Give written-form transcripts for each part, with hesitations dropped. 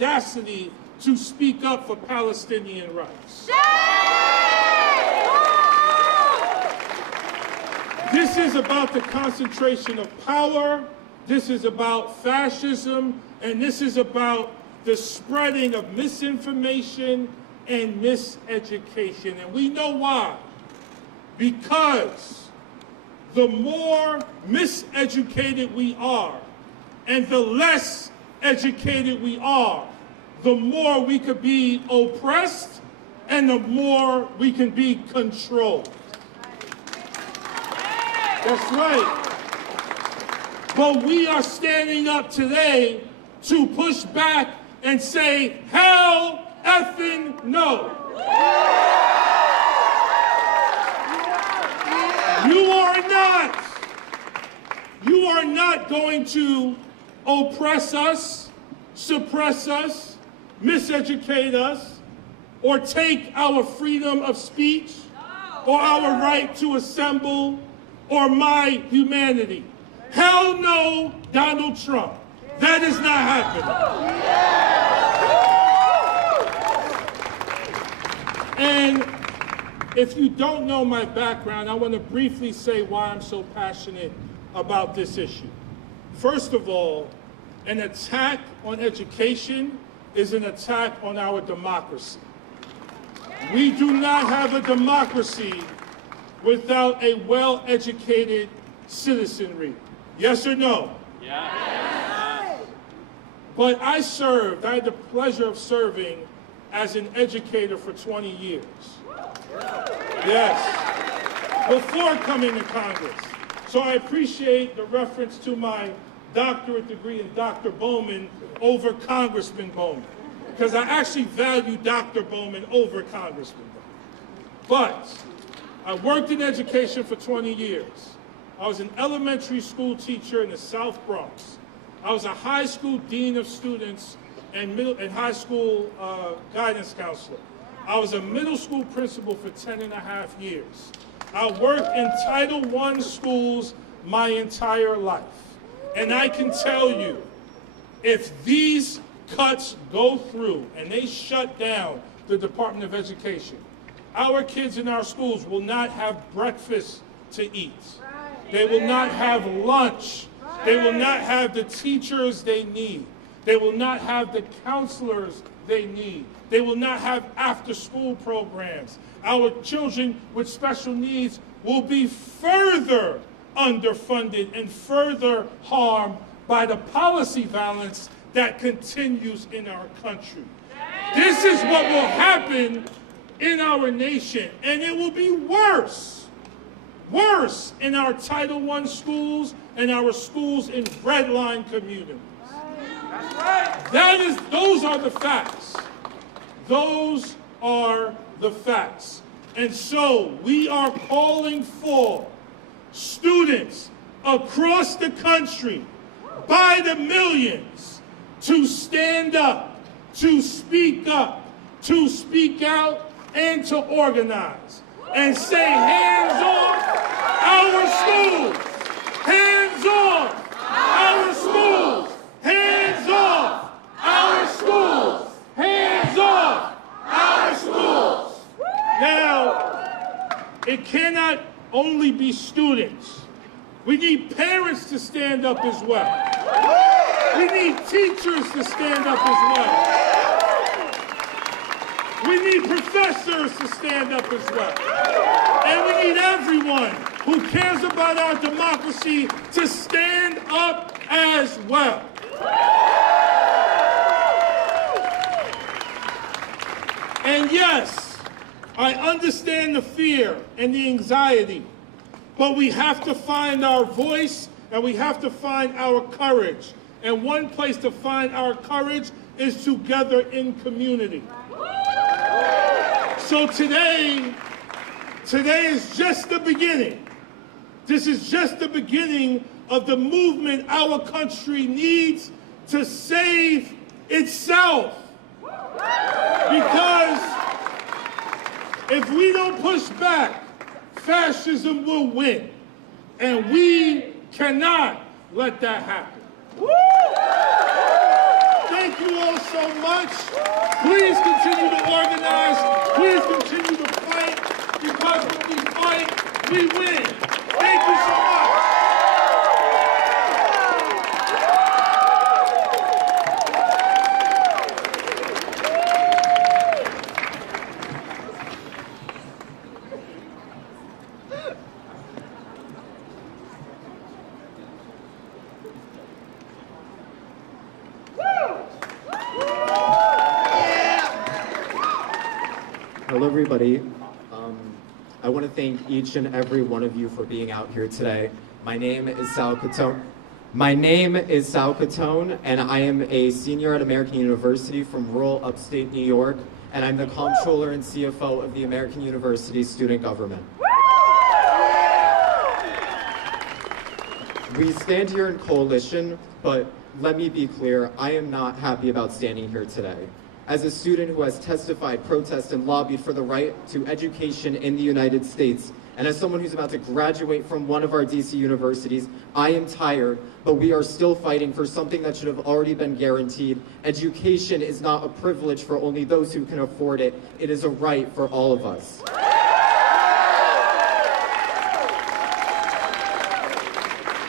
audacity to speak up for Palestinian rights. This is about the concentration of power, this is about fascism, and this is about the spreading of misinformation and miseducation. And we know why. Because the more miseducated we are and the less educated we are, the more we could be oppressed and the more we can be controlled. That's right. But we are standing up today to push back and say, hell effing no. You are not going to oppress us, suppress us, miseducate us, or take our freedom of speech, or our right to assemble, or my humanity. Hell no, Donald Trump. That is not happening. And if you don't know my background, I want to briefly say why I'm so passionate about this issue. First of all, an attack on education is an attack on our democracy. We do not have a democracy without a well-educated citizenry. Yes or no? Yes. But I had the pleasure of serving as an educator for 20 years. Yes, before coming to Congress. So I appreciate the reference to my doctorate degree in Dr. Bowman over Congressman Bowman, because I actually value Dr. Bowman over Congressman Bowman. But I worked in education for 20 years. I was an elementary school teacher in the South Bronx. I was a high school dean of students and high school guidance counselor. I was a middle school principal for 10.5 years. I worked in Title I schools my entire life. And I can tell you, if these cuts go through and they shut down the Department of Education, our kids in our schools will not have breakfast to eat. They will not have lunch. They will not have the teachers they need. They will not have the counselors they need. They will not have after-school programs. Our children with special needs will be further underfunded and further harmed by the policy violence that continues in our country. This is what will happen in our nation, and it will be worse in our Title I schools and our schools in redline communities. That's right. Those are the facts. Those are the facts. And so we are calling for students across the country by the millions to stand up, to speak out, and to organize. And say, hands off our schools! Hands off our schools! Hands off our schools! Hands off our schools! Now, it cannot only be students. We need parents to stand up as well. We need teachers to stand up as well. We need professors to stand up as well. And we need everyone who cares about our democracy to stand up as well. And yes, I understand the fear and the anxiety, but we have to find our voice and we have to find our courage. And one place to find our courage is together in community. So today is just the beginning. This is just the beginning of the movement our country needs to save itself. Because if we don't push back, fascism will win. And we cannot let that happen. Thank you all so much. Please continue to organize. Please continue to fight, because when we fight, we win. Thank you so much. Hello, everybody. I want to thank each and every one of you for being out here today. My name is Sal Catone. And I am a senior at American University from rural upstate New York, and I'm the comptroller and CFO of the American University Student Government. We stand here in coalition, but let me be clear, I am not happy about standing here today. As a student who has testified, protested, and lobbied for the right to education in the United States, and as someone who's about to graduate from one of our DC universities, I am tired, but we are still fighting for something that should have already been guaranteed. Education is not a privilege for only those who can afford it. It is a right for all of us.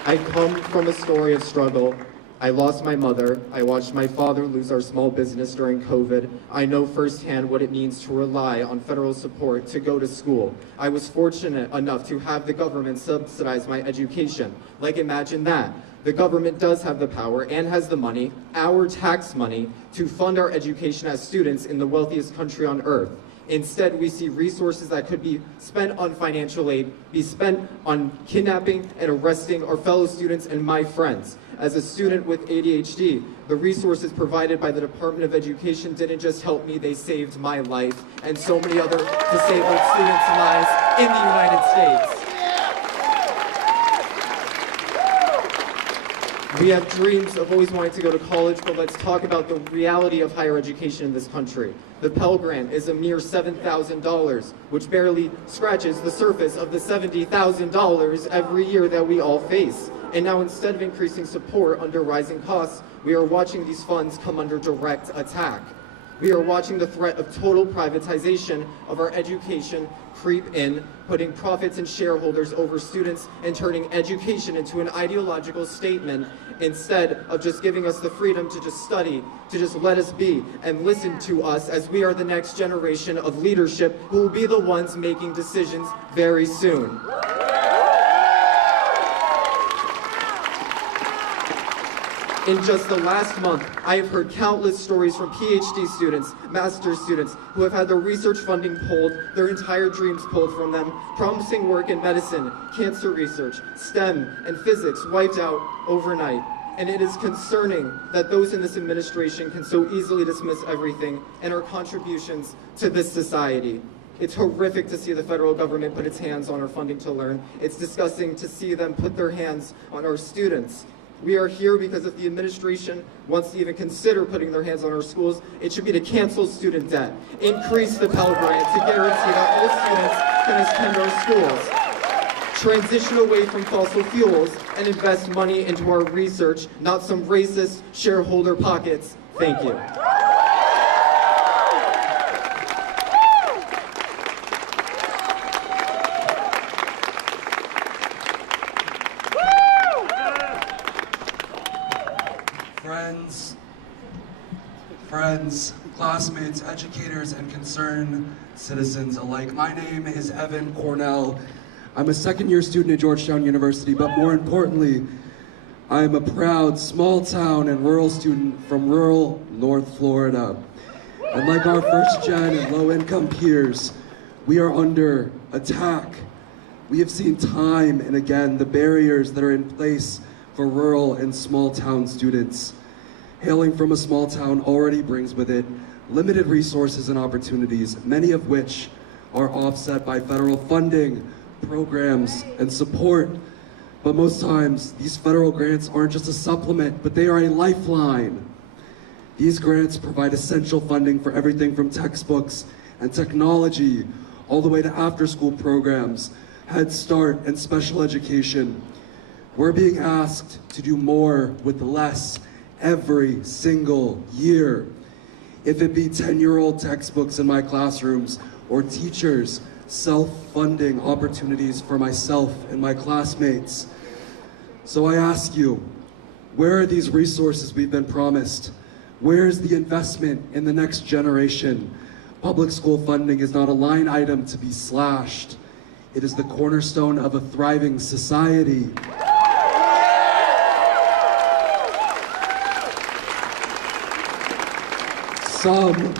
I come from a story of struggle. I lost my mother. I watched my father lose our small business during COVID. I know firsthand what it means to rely on federal support to go to school. I was fortunate enough to have the government subsidize my education. Like, imagine that. The government does have the power and has the money, our tax money, to fund our education as students in the wealthiest country on earth. Instead, we see resources that could be spent on financial aid be spent on kidnapping and arresting our fellow students and my friends. As a student with ADHD, the resources provided by the Department of Education didn't just help me, they saved my life and so many other disabled students' lives in the United States. We have dreams of always wanting to go to college, but let's talk about the reality of higher education in this country. The Pell Grant is a mere $7,000, which barely scratches the surface of the $70,000 every year that we all face. And now, instead of increasing support under rising costs, we are watching these funds come under direct attack. We are watching the threat of total privatization of our education creep in, putting profits and shareholders over students and turning education into an ideological statement instead of just giving us the freedom to just study, to just let us be and listen to us, as we are the next generation of leadership who will be the ones making decisions very soon. In just the last month, I have heard countless stories from PhD students, master's students, who have had their research funding pulled, their entire dreams pulled from them, promising work in medicine, cancer research, STEM, and physics wiped out overnight. And it is concerning that those in this administration can so easily dismiss everything and our contributions to this society. It's horrific to see the federal government put its hands on our funding to learn. It's disgusting to see them put their hands on our students. We are here because if the administration wants to even consider putting their hands on our schools, it should be to cancel student debt, increase the Pell Grant to guarantee that all students can attend our schools, transition away from fossil fuels, and invest money into our research, not some racist shareholder pockets. Thank you. Friends, classmates, educators, and concerned citizens alike. My name is Evan Cornell. I'm a second-year student at Georgetown University, but more importantly, I'm a proud small-town and rural student from rural North Florida. And like our first-gen and low-income peers, we are under attack. We have seen time and again the barriers that are in place for rural and small-town students. Hailing from a small town already brings with it limited resources and opportunities, many of which are offset by federal funding, programs, and support. But most times, these federal grants aren't just a supplement, but they are a lifeline. These grants provide essential funding for everything from textbooks and technology, all the way to after-school programs, Head Start, and special education. We're being asked to do more with less every single year. if it be 10-year-old textbooks in my classrooms or teachers self-funding opportunities for myself and my classmates. So I ask you, where are these resources we've been promised? Where is the investment in the next generation? Public school funding is not a line item to be slashed. It is the cornerstone of a thriving society. Some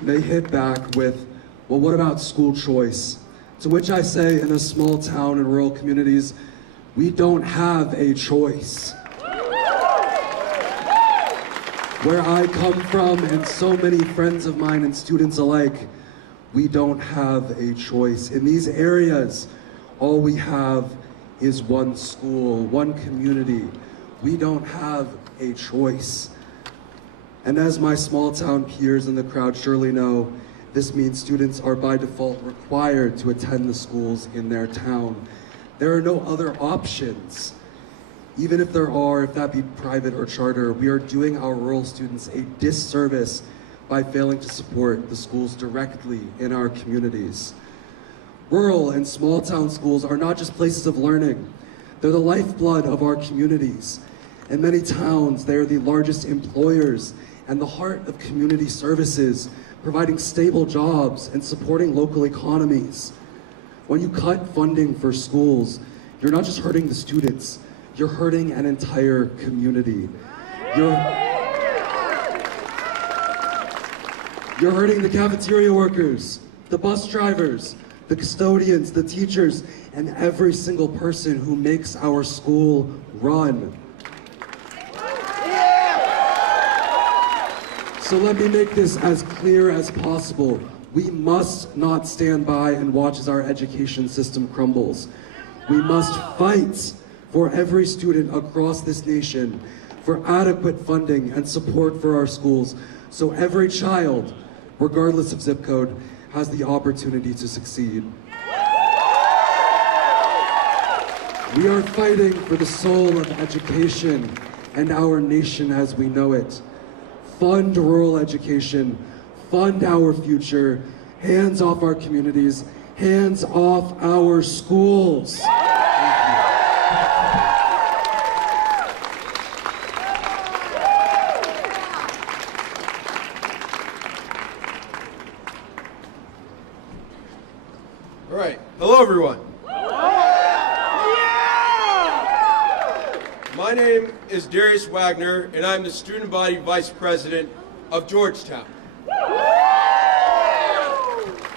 may hit back with, well, what about school choice? To which I say, in a small town and rural communities, we don't have a choice. Where I come from, and so many friends of mine and students alike, we don't have a choice. In these areas, all we have is one school, one community. We don't have a choice. And as my small town peers in the crowd surely know, this means students are by default required to attend the schools in their town. There are no other options. Even if there are, if that be private or charter, we are doing our rural students a disservice by failing to support the schools directly in our communities. Rural and small town schools are not just places of learning. They're the lifeblood of our communities. In many towns, they are the largest employers and the heart of community services, providing stable jobs and supporting local economies. When you cut funding for schools, you're not just hurting the students, you're hurting an entire community. You're hurting the cafeteria workers, the bus drivers, the custodians, the teachers, and every single person who makes our school run. So let me make this as clear as possible. We must not stand by and watch as our education system crumbles. We must fight for every student across this nation for adequate funding and support for our schools, so every child, regardless of zip code, has the opportunity to succeed. We are fighting for the soul of education and our nation as we know it. Fund rural education, fund our future, hands off our communities, hands off our schools. All right, hello everyone. My name is Darius Wagner, and I'm the Student Body Vice President of Georgetown.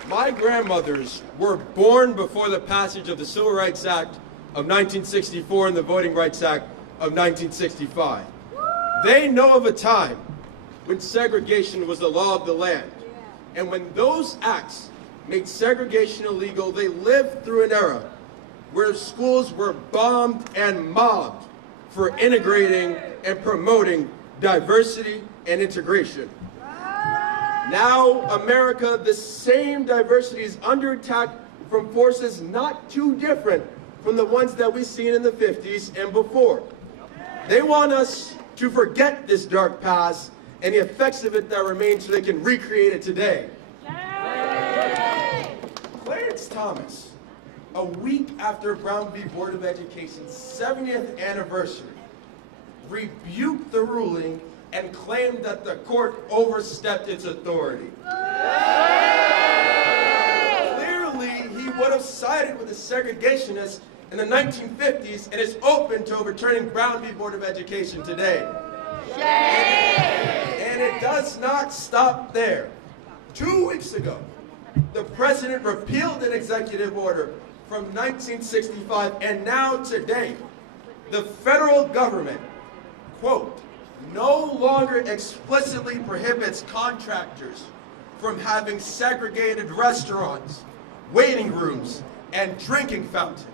My grandmothers were born before the passage of the Civil Rights Act of 1964 and the Voting Rights Act of 1965. They know of a time when segregation was the law of the land. And when those acts made segregation illegal, they lived through an era where schools were bombed and mobbed for integrating and promoting diversity and integration. Now, America, the same diversity is under attack from forces not too different from the ones that we've seen in the 50s and before. They want us to forget this dark past and the effects of it that remain so they can recreate it today. Clarence Thomas, a week after Brown v. Board of Education's 70th anniversary, rebuked the ruling and claimed that the court overstepped its authority. Clearly, he would have sided with the segregationists in the 1950s and is open to overturning Brown v. Board of Education today. And it does not stop there. 2 weeks ago, the president repealed an executive order from 1965, and now today, the federal government, quote, no longer explicitly prohibits contractors from having segregated restaurants, waiting rooms, and drinking fountains.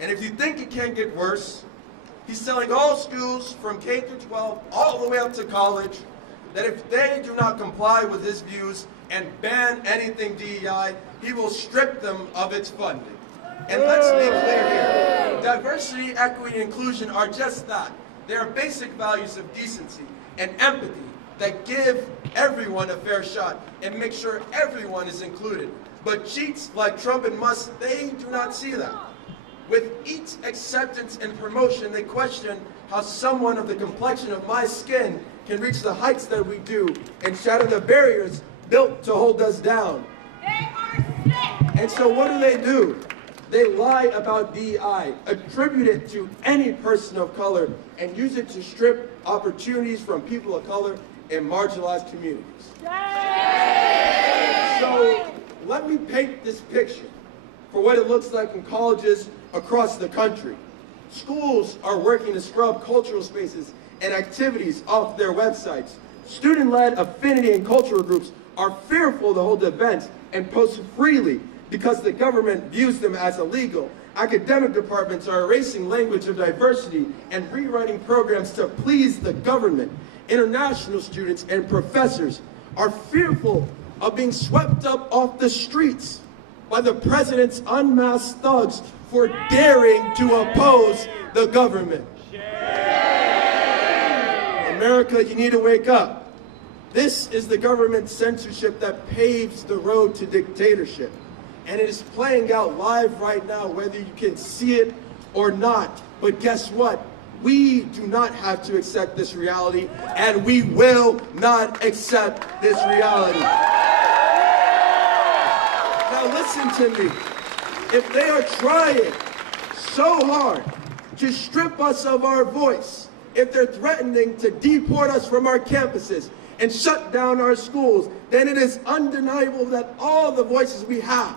And if you think it can't get worse, he's telling all schools from K through 12 all the way up to college that if they do not comply with his views and ban anything DEI, he will strip them of its funding. And let's be clear here, diversity, equity, and inclusion are just that. They are basic values of decency and empathy that give everyone a fair shot and make sure everyone is included. But cheats like Trump and Musk, they do not see that. With each acceptance and promotion, they question how someone of the complexion of my skin can reach the heights that we do and shatter the barriers built to hold us down. They are sick. And so what do? They lie about DEI, attribute it to any person of color, and use it to strip opportunities from people of color in marginalized communities. So let me paint this picture for what it looks like in colleges across the country. Schools are working to scrub cultural spaces and activities off their websites. Student-led affinity and cultural groups are fearful to hold events and post freely because the government views them as illegal. Academic departments are erasing language of diversity and rewriting programs to please the government. International students and professors are fearful of being swept up off the streets by the president's unmasked thugs for daring to oppose the government. America, you need to wake up. This is the government censorship that paves the road to dictatorship. And it is playing out live right now, whether you can see it or not. But guess what? We do not have to accept this reality, and we will not accept this reality. Now listen to me. If they are trying so hard to strip us of our voice, if they're threatening to deport us from our campuses and shut down our schools, then it is undeniable that all the voices we have,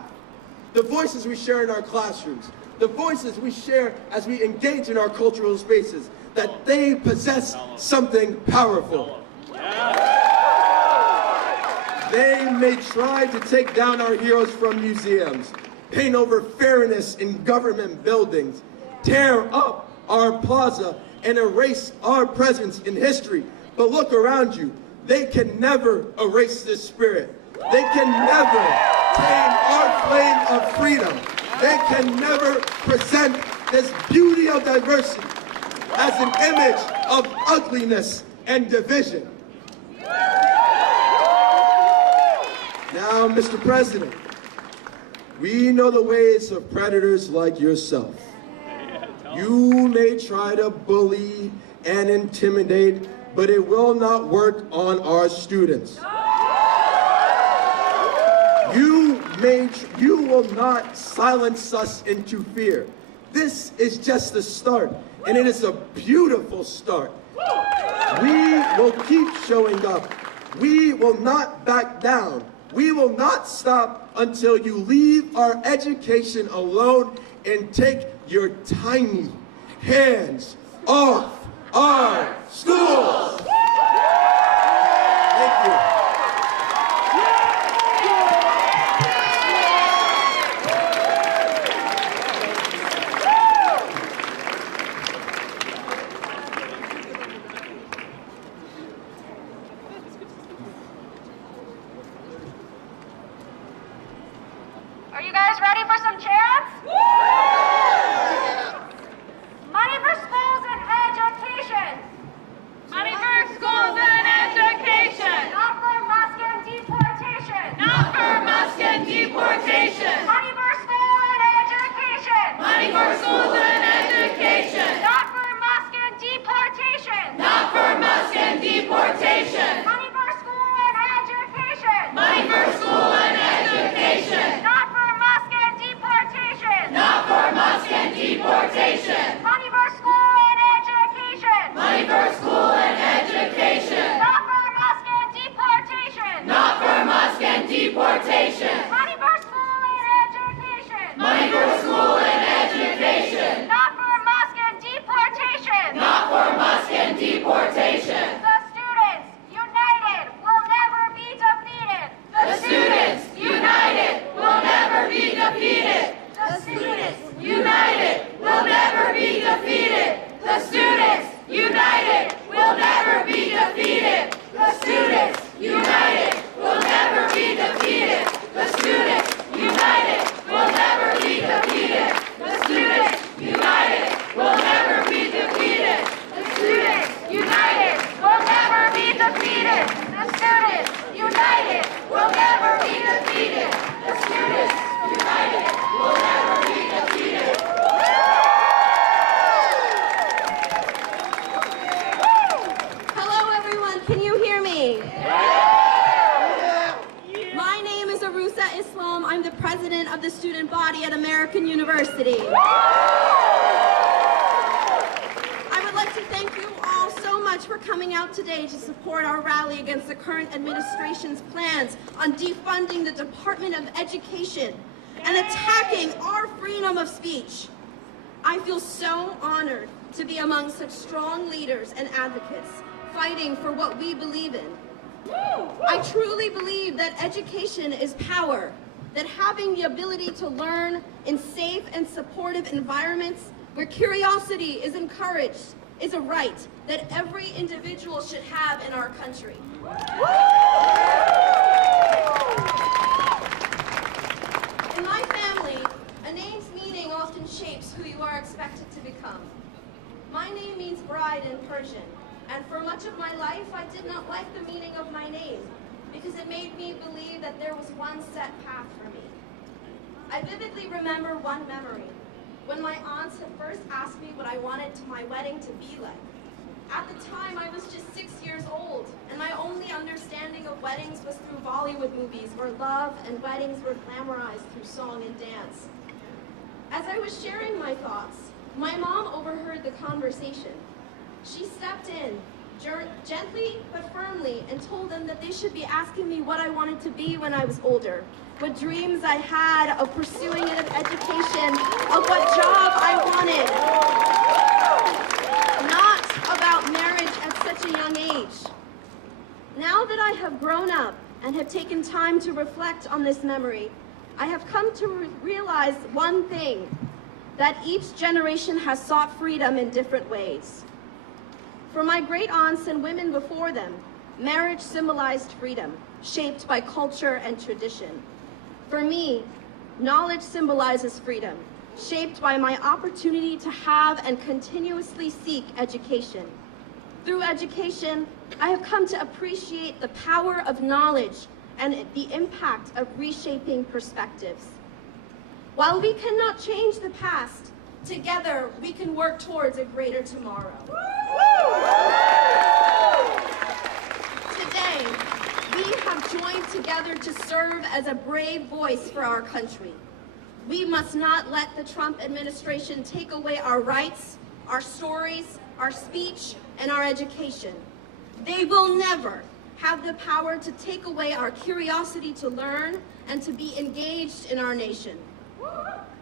the voices we share in our classrooms, the voices we share as we engage in our cultural spaces, that they possess something powerful. They may try to take down our heroes from museums, paint over fairness in government buildings, tear up our plaza, and erase our presence in history. But look around you. They can never erase this spirit. They can never tame our flame of freedom. They can never present this beauty of diversity as an image of ugliness and division. Now, Mr. President, we know the ways of predators like yourself. You may try to bully and intimidate, but it will not work on our students. You will not silence us into fear. This is just the start, and it is a beautiful start. We will keep showing up. We will not back down. We will not stop until you leave our education alone and take your tiny hands off our schools. Thank you. Are you guys ready for some chants? Money for schools and education. Money for schools and education. Not for Musk and deportation. Not for Musk and deportation. Money for school and education. Money for schools and education. Not for Musk and deportation. Not for Musk and deportation. Money for school and education. Money for school and education. Not for Musk and deportation. Not for Musk and deportation. Money for school and education. Money for school and education. Not for Musk and deportation. Not for Musk and deportation. Money for school and education. Money for school and education. Not for Musk and deportation. Not for Musk and deportation. The students united will never be defeated. The students united will never be defeated. The students united will never be defeated. The students united will never be defeated. The students united will never be defeated. The students united will never be defeated. The students united will never be defeated. The students Can you hear me? My name is Arusa Islam. I'm the president of the student body at American University. I would like to thank you all so much for coming out today to support our rally against the current administration's plans on defunding the Department of Education and attacking our freedom of speech. I feel so honored to be among such strong leaders and advocates fighting for what we believe in. I truly believe that education is power, that having the ability to learn in safe and supportive environments where curiosity is encouraged is a right that every individual should have in our country. In my family, a name's meaning often shapes who you are expected to become. My name means bride in Persian, and for much of my life, I did not like the meaning of my name because it made me believe that there was one set path for me. I vividly remember one memory, when my aunts had first asked me what I wanted my wedding to be like. At the time, I was just 6 years old, and my only understanding of weddings was through Bollywood movies where love and weddings were glamorized through song and dance. As I was sharing my thoughts, my mom overheard the conversation. She stepped in, gently but firmly, and told them that they should be asking me what I wanted to be when I was older, what dreams I had of pursuing an education, of what job I wanted. Not about marriage at such a young age. Now that I have grown up and have taken time to reflect on this memory, I have come to realize one thing, that each generation has sought freedom in different ways. For my great aunts and women before them, marriage symbolized freedom, shaped by culture and tradition. For me, knowledge symbolizes freedom, shaped by my opportunity to have and continuously seek education. Through education, I have come to appreciate the power of knowledge and the impact of reshaping perspectives. While we cannot change the past, together we can work towards a greater tomorrow. Today, we have joined together to serve as a brave voice for our country. We must not let the Trump administration take away our rights, our stories, our speech, and our education. They will never have the power to take away our curiosity to learn and to be engaged in our nation.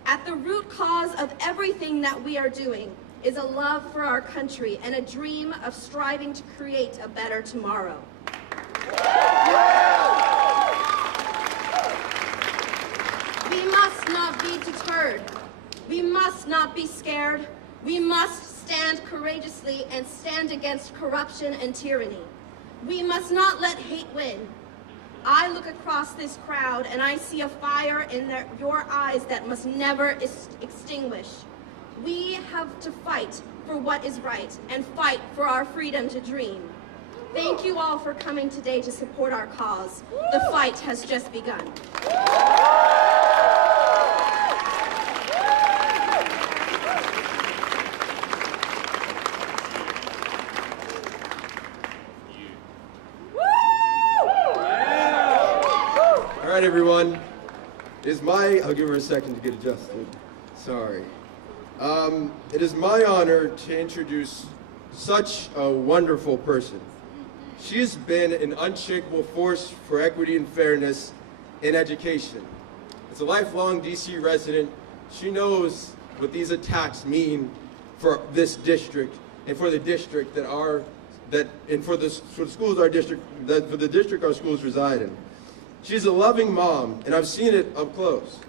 At the root cause of everything that we are doing is a love for our country and a dream of striving to create a better tomorrow. We must not be deterred. We must not be scared. We must stand courageously and stand against corruption and tyranny. We must not let hate win. I look across this crowd and I see a fire in your eyes that must never extinguish. We have to fight for what is right and fight for our freedom to dream. Thank you all for coming today to support our cause. The fight has just begun. All right, everyone. I'll give her a second to get adjusted. Sorry. It is my honor to introduce such a wonderful person. She has been an unshakable force for equity and fairness in education. As a lifelong DC resident, she knows what these attacks mean for this district and for the district for the district our schools reside in. She's a loving mom, and I've seen it up close,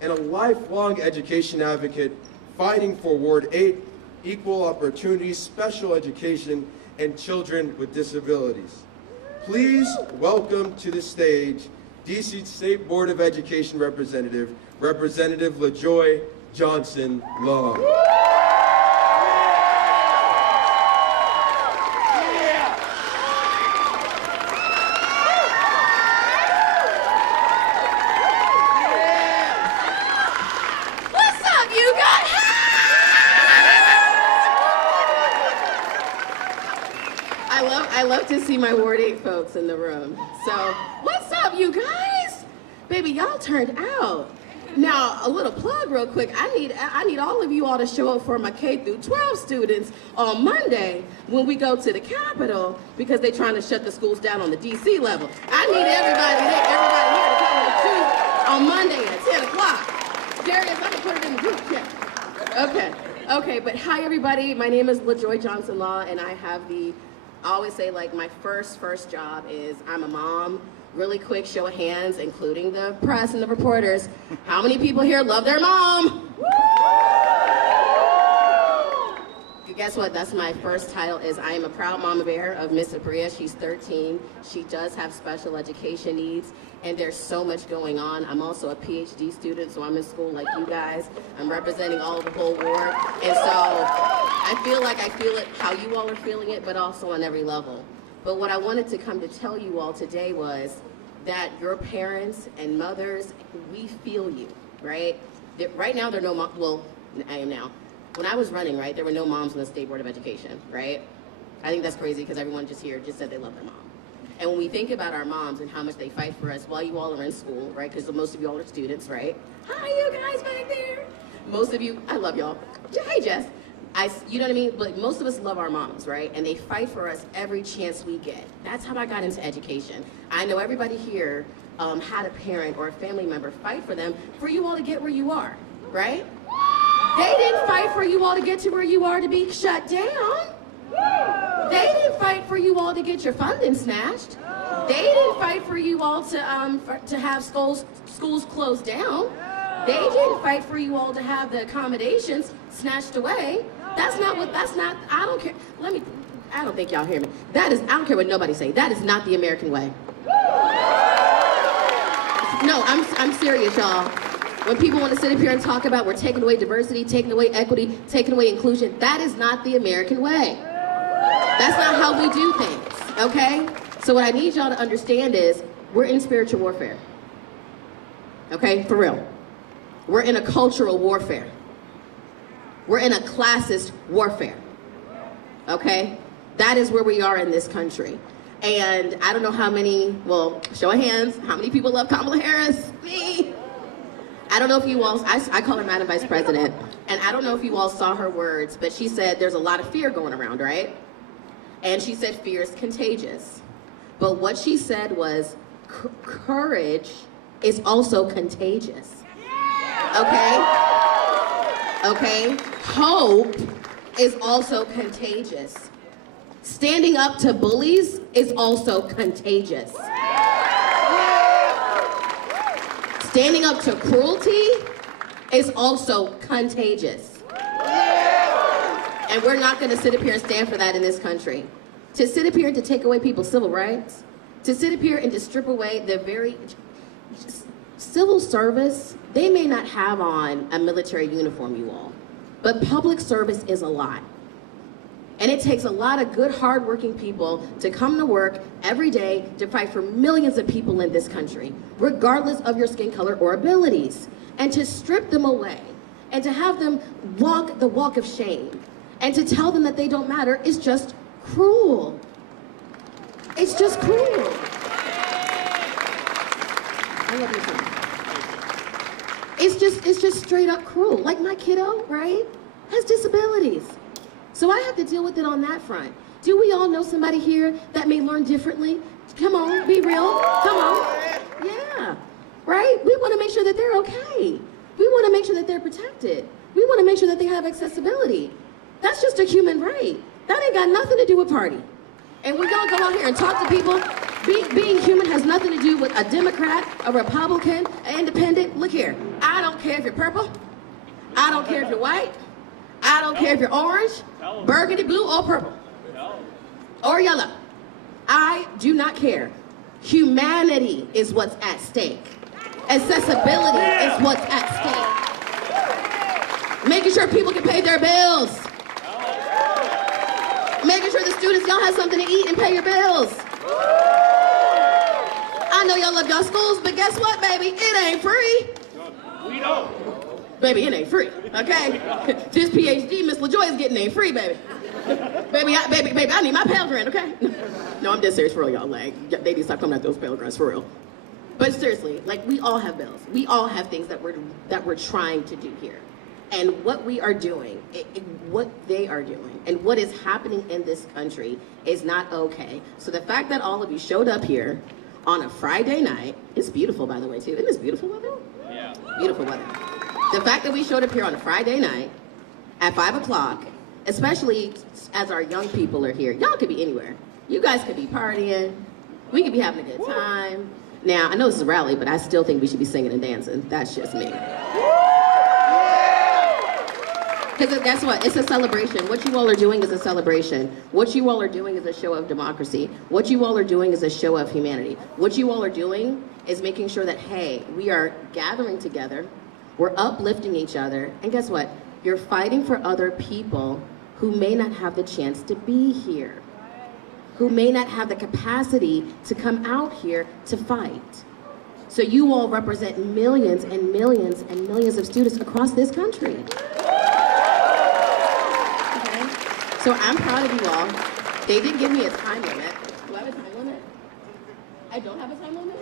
and a lifelong education advocate fighting for Ward 8, equal opportunity, special education, and children with disabilities. Please welcome to the stage DC State Board of Education Representative, Representative LaJoy Johnson Long. I love to see my Ward 8 folks in the room. So, what's up, you guys? Baby, y'all turned out. Now, a little plug real quick. I need all of you all to show up for my K through 12 students on Monday when we go to the Capitol because they're trying to shut the schools down on the DC level. I need everybody here to come on Monday at 10 o'clock. Darius, I'm gonna put it in the group chat. Okay, but hi everybody. My name is LaJoy Johnson Law, and I always say like my first job is I'm a mom. Really quick show of hands, including the press and the reporters. How many people here love their mom? Guess what? That's my first title is I am a proud mama bear of Miss Abria. She's 13. She does have special education needs, and there's so much going on. I'm also a PhD student, so I'm in school like you guys. I'm representing all of the whole ward, and so I feel it how you all are feeling it, but also on every level. But what I wanted to come to tell you all today was that your parents and mothers, we feel you, right? Right now, there are no moms. Well, I am now. When I was running, right, there were no moms in the State Board of Education, right? I think that's crazy because everyone just here just said they love their mom. And when we think about our moms and how much they fight for us while you all are in school, right? Because most of you all are students, right? Hi, you guys back there. Most of you, I love y'all. Hi, Jess. You know what I mean? But most of us love our moms, right? And they fight for us every chance we get. That's how I got into education. I know everybody here had a parent or a family member fight for them for you all to get where you are, right? They didn't fight for you all to get to where you are to be shut down. They didn't fight for you all to get your funding snatched. They didn't fight for you all to have schools closed down. They didn't fight for you all to have the accommodations snatched away. I don't care. I don't think y'all hear me. I don't care what nobody say. That is not the American way. No, I'm serious, y'all. When people want to sit up here and talk about we're taking away diversity, taking away equity, taking away inclusion, that is not the American way. That's not how we do things, okay? So what I need y'all to understand is we're in spiritual warfare. Okay, for real. We're in a cultural warfare. We're in a classist warfare, okay? That is where we are in this country. And I don't know how many, well, show of hands, how many people love Kamala Harris? Me. I don't know if you all, I call her Madam Vice President, and I don't know if you all saw her words, but she said there's a lot of fear going around, right? And she said fear is contagious. But what she said was courage is also contagious. Okay? Okay? Hope is also contagious. Standing up to bullies is also contagious. Standing up to cruelty is also contagious. And we're not going to sit up here and stand for that in this country. To sit up here and to take away people's civil rights, to sit up here and to strip away the very civil service, they may not have on a military uniform, you all, but public service is a lot. And it takes a lot of good, hardworking people to come to work every day to fight for millions of people in this country, regardless of your skin color or abilities, and to strip them away, and to have them walk the walk of shame, and to tell them that they don't matter is just cruel. It's just cruel. I love you so much. It's just straight up cruel. Like my kiddo, right, has disabilities. So I have to deal with it on that front. Do we all know somebody here that may learn differently? Come on, be real. Come on. Yeah, right? We want to make sure that they're okay. We want to make sure that they're protected. We want to make sure that they have accessibility. That's just a human right. That ain't got nothing to do with party. And we gotta go out here and talk to people. Being human has nothing to do with a Democrat, a Republican, an independent. Look here, I don't care if you're purple. I don't care if you're white. I don't care if you're orange, burgundy, blue, or purple, or yellow. I do not care. Humanity is what's at stake. Accessibility is what's at stake. Making sure people can pay their bills. Making sure the students, y'all have something to eat and pay your bills. I know y'all love y'all schools, but guess what, baby? It ain't free. We don't. Baby, it ain't free, okay? This PhD, Miss LaJoy is getting ain't free, baby. Baby, I need my Pell Grant, okay? No, I'm dead serious for real, y'all. Like, they need to stop coming at those Pell Grants for real. But seriously, like, we all have bills. We all have things that we're trying to do here. And what we are doing, what they are doing, and what is happening in this country is not okay. So the fact that all of you showed up here on a Friday night, it's beautiful, by the way, too. Isn't this beautiful weather? Yeah. Beautiful weather. The fact that we showed up here on a Friday night at 5 o'clock, especially as our young people are here, y'all could be anywhere. You guys could be partying. We could be having a good time. Now, I know this is a rally, but I still think we should be singing and dancing. That's just me. Because guess what? It's a celebration. What you all are doing is a celebration. What you all are doing is a show of democracy. What you all are doing is a show of humanity. What you all are doing is making sure that, hey, we are gathering together, we're uplifting each other, and guess what? You're fighting for other people who may not have the chance to be here, who may not have the capacity to come out here to fight. So you all represent millions and millions and millions of students across this country. So I'm proud of you all. They didn't give me a time limit. Do I have a time limit? I don't have a time limit?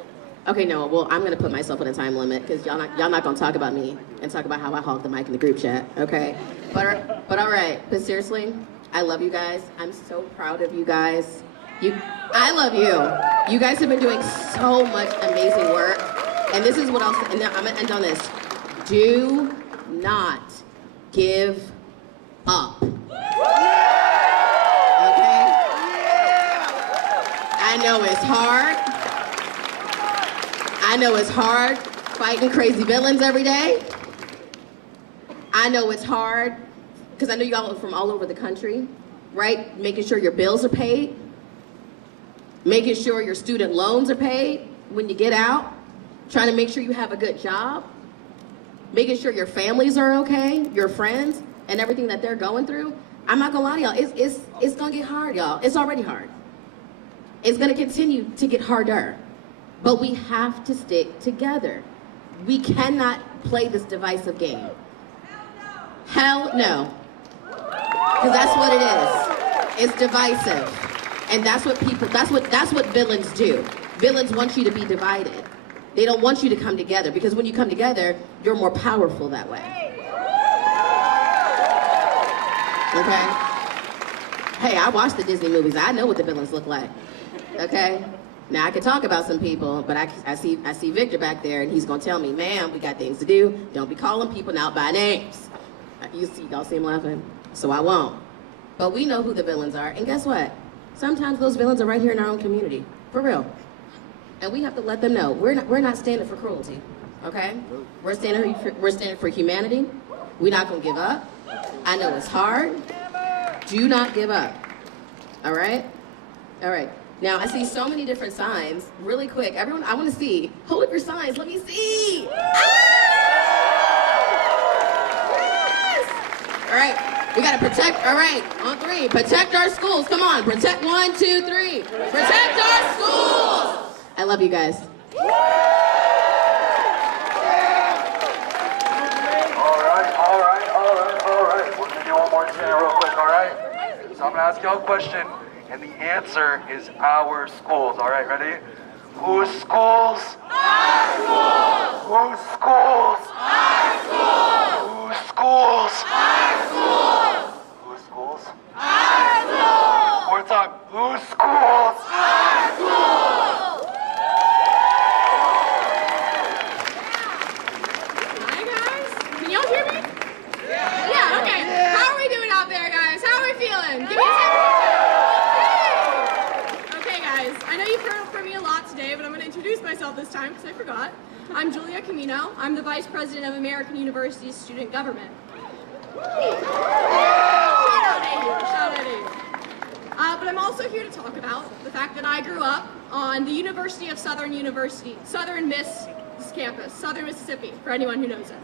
Okay, no, well, I'm gonna put myself on a time limit because y'all not gonna talk about me and talk about how I hog the mic in the group chat, okay? But all right, but seriously, I love you guys. I'm so proud of you guys. I love you. You guys have been doing so much amazing work. And this is what I'll say, and I'm gonna end on this. Do not give up. I know it's hard. I know it's hard fighting crazy villains every day. I know it's hard because I know y'all are from all over the country, right? Making sure your bills are paid, making sure your student loans are paid when you get out, trying to make sure you have a good job, making sure your families are okay, your friends, and everything that they're going through. I'm not gonna lie to y'all, it's gonna get hard, y'all. It's already hard. It's gonna continue to get harder, but we have to stick together. We cannot play this divisive game. Hell no. Because that's what it is. It's divisive. And that's what villains do. Villains want you to be divided. They don't want you to come together because when you come together, you're more powerful that way. Okay? Hey, I watch the Disney movies. I know what the villains look like. Okay? Now I can talk about some people, but I see Victor back there, and he's gonna tell me, "Ma'am, we got things to do. Don't be calling people out by names." Y'all see him laughing? So I won't. But we know who the villains are, and guess what? Sometimes those villains are right here in our own community, for real. And we have to let them know we're not standing for cruelty, okay? We're standing for humanity. We're not gonna give up. I know it's hard. Do not give up. All right? All right. Now, I see so many different signs. Really quick, everyone, I want to see. Hold up your signs. Let me see. Yes! All right, we got to protect. All right, on 3. Protect our schools. Come on. Protect 1, 2, 3. Protect our schools. I love you guys. All right. We're going to do one more chant real quick, all right? So I'm going to ask y'all a question. And the answer is our schools. All right, ready? Whose schools? Our schools. Whose schools? Our schools. Whose schools? Our schools. Whose schools? Our schools. More time. Whose schools? Our schools. Hi guys. Can y'all hear me? Yeah. Okay. Yeah. How are we doing out there, guys? How are we feeling? Give me a second. I know you've heard from me a lot today, but I'm going to introduce myself this time because I forgot. I'm Julia Camino. I'm the Vice President of American University's Student Government. Shout out to you. But I'm also here to talk about the fact that I grew up on the University of Southern Miss campus, Southern Mississippi, for anyone who knows it.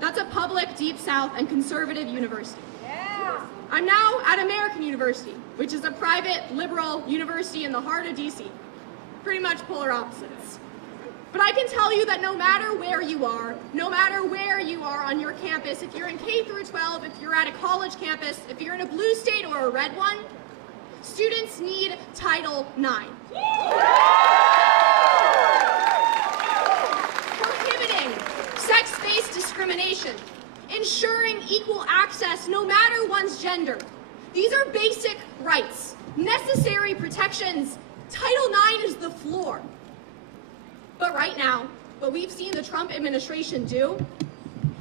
That's a public, deep South, and conservative university. I'm now at American University, which is a private, liberal university in the heart of DC. Pretty much polar opposites. But I can tell you that no matter where you are on your campus, if you're in K through 12, if you're at a college campus, if you're in a blue state or a red one, students need Title IX. Prohibiting sex-based discrimination, ensuring equal access no matter one's gender. These are basic rights, necessary protections. Title IX is the floor. But right now, what we've seen the Trump administration do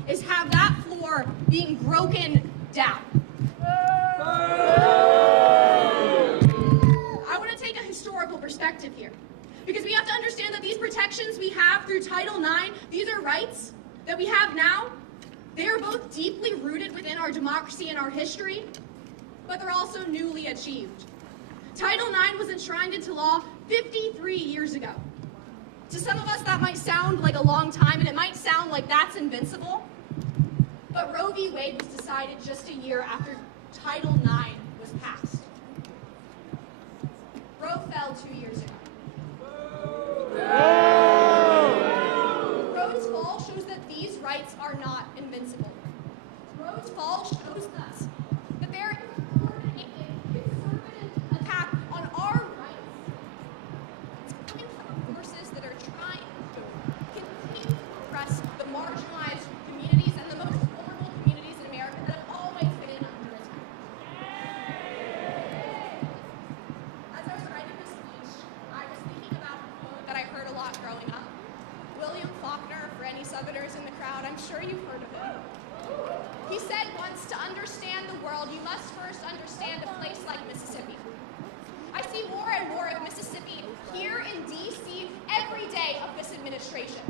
is have that floor being broken down. I want to take a historical perspective here, because we have to understand that these protections we have through Title IX, these are rights that we have now. They are both deeply rooted within our democracy and our history, but they're also newly achieved. Title IX was enshrined into law 53 years ago. To some of us, that might sound like a long time, and it might sound like that's invincible, but Roe v. Wade was decided just a year after Title IX was passed. Roe fell 2 years ago. Roe's fall shows that these rights are not invincible. Roe's fall shows us that there is a conservative attack on our rights. It's coming from forces that are trying to continue to oppress the marginalized communities and the most vulnerable communities in America that have always been under attack. As I was writing this speech, I was thinking about a quote that I heard a lot growing up. William Faulkner, for any Southerners in the crowd, I'm sure you've heard of him. He said once, to understand the world, you must first understand a place like Mississippi. I see more and more of Mississippi here in D.C. every day of this administration.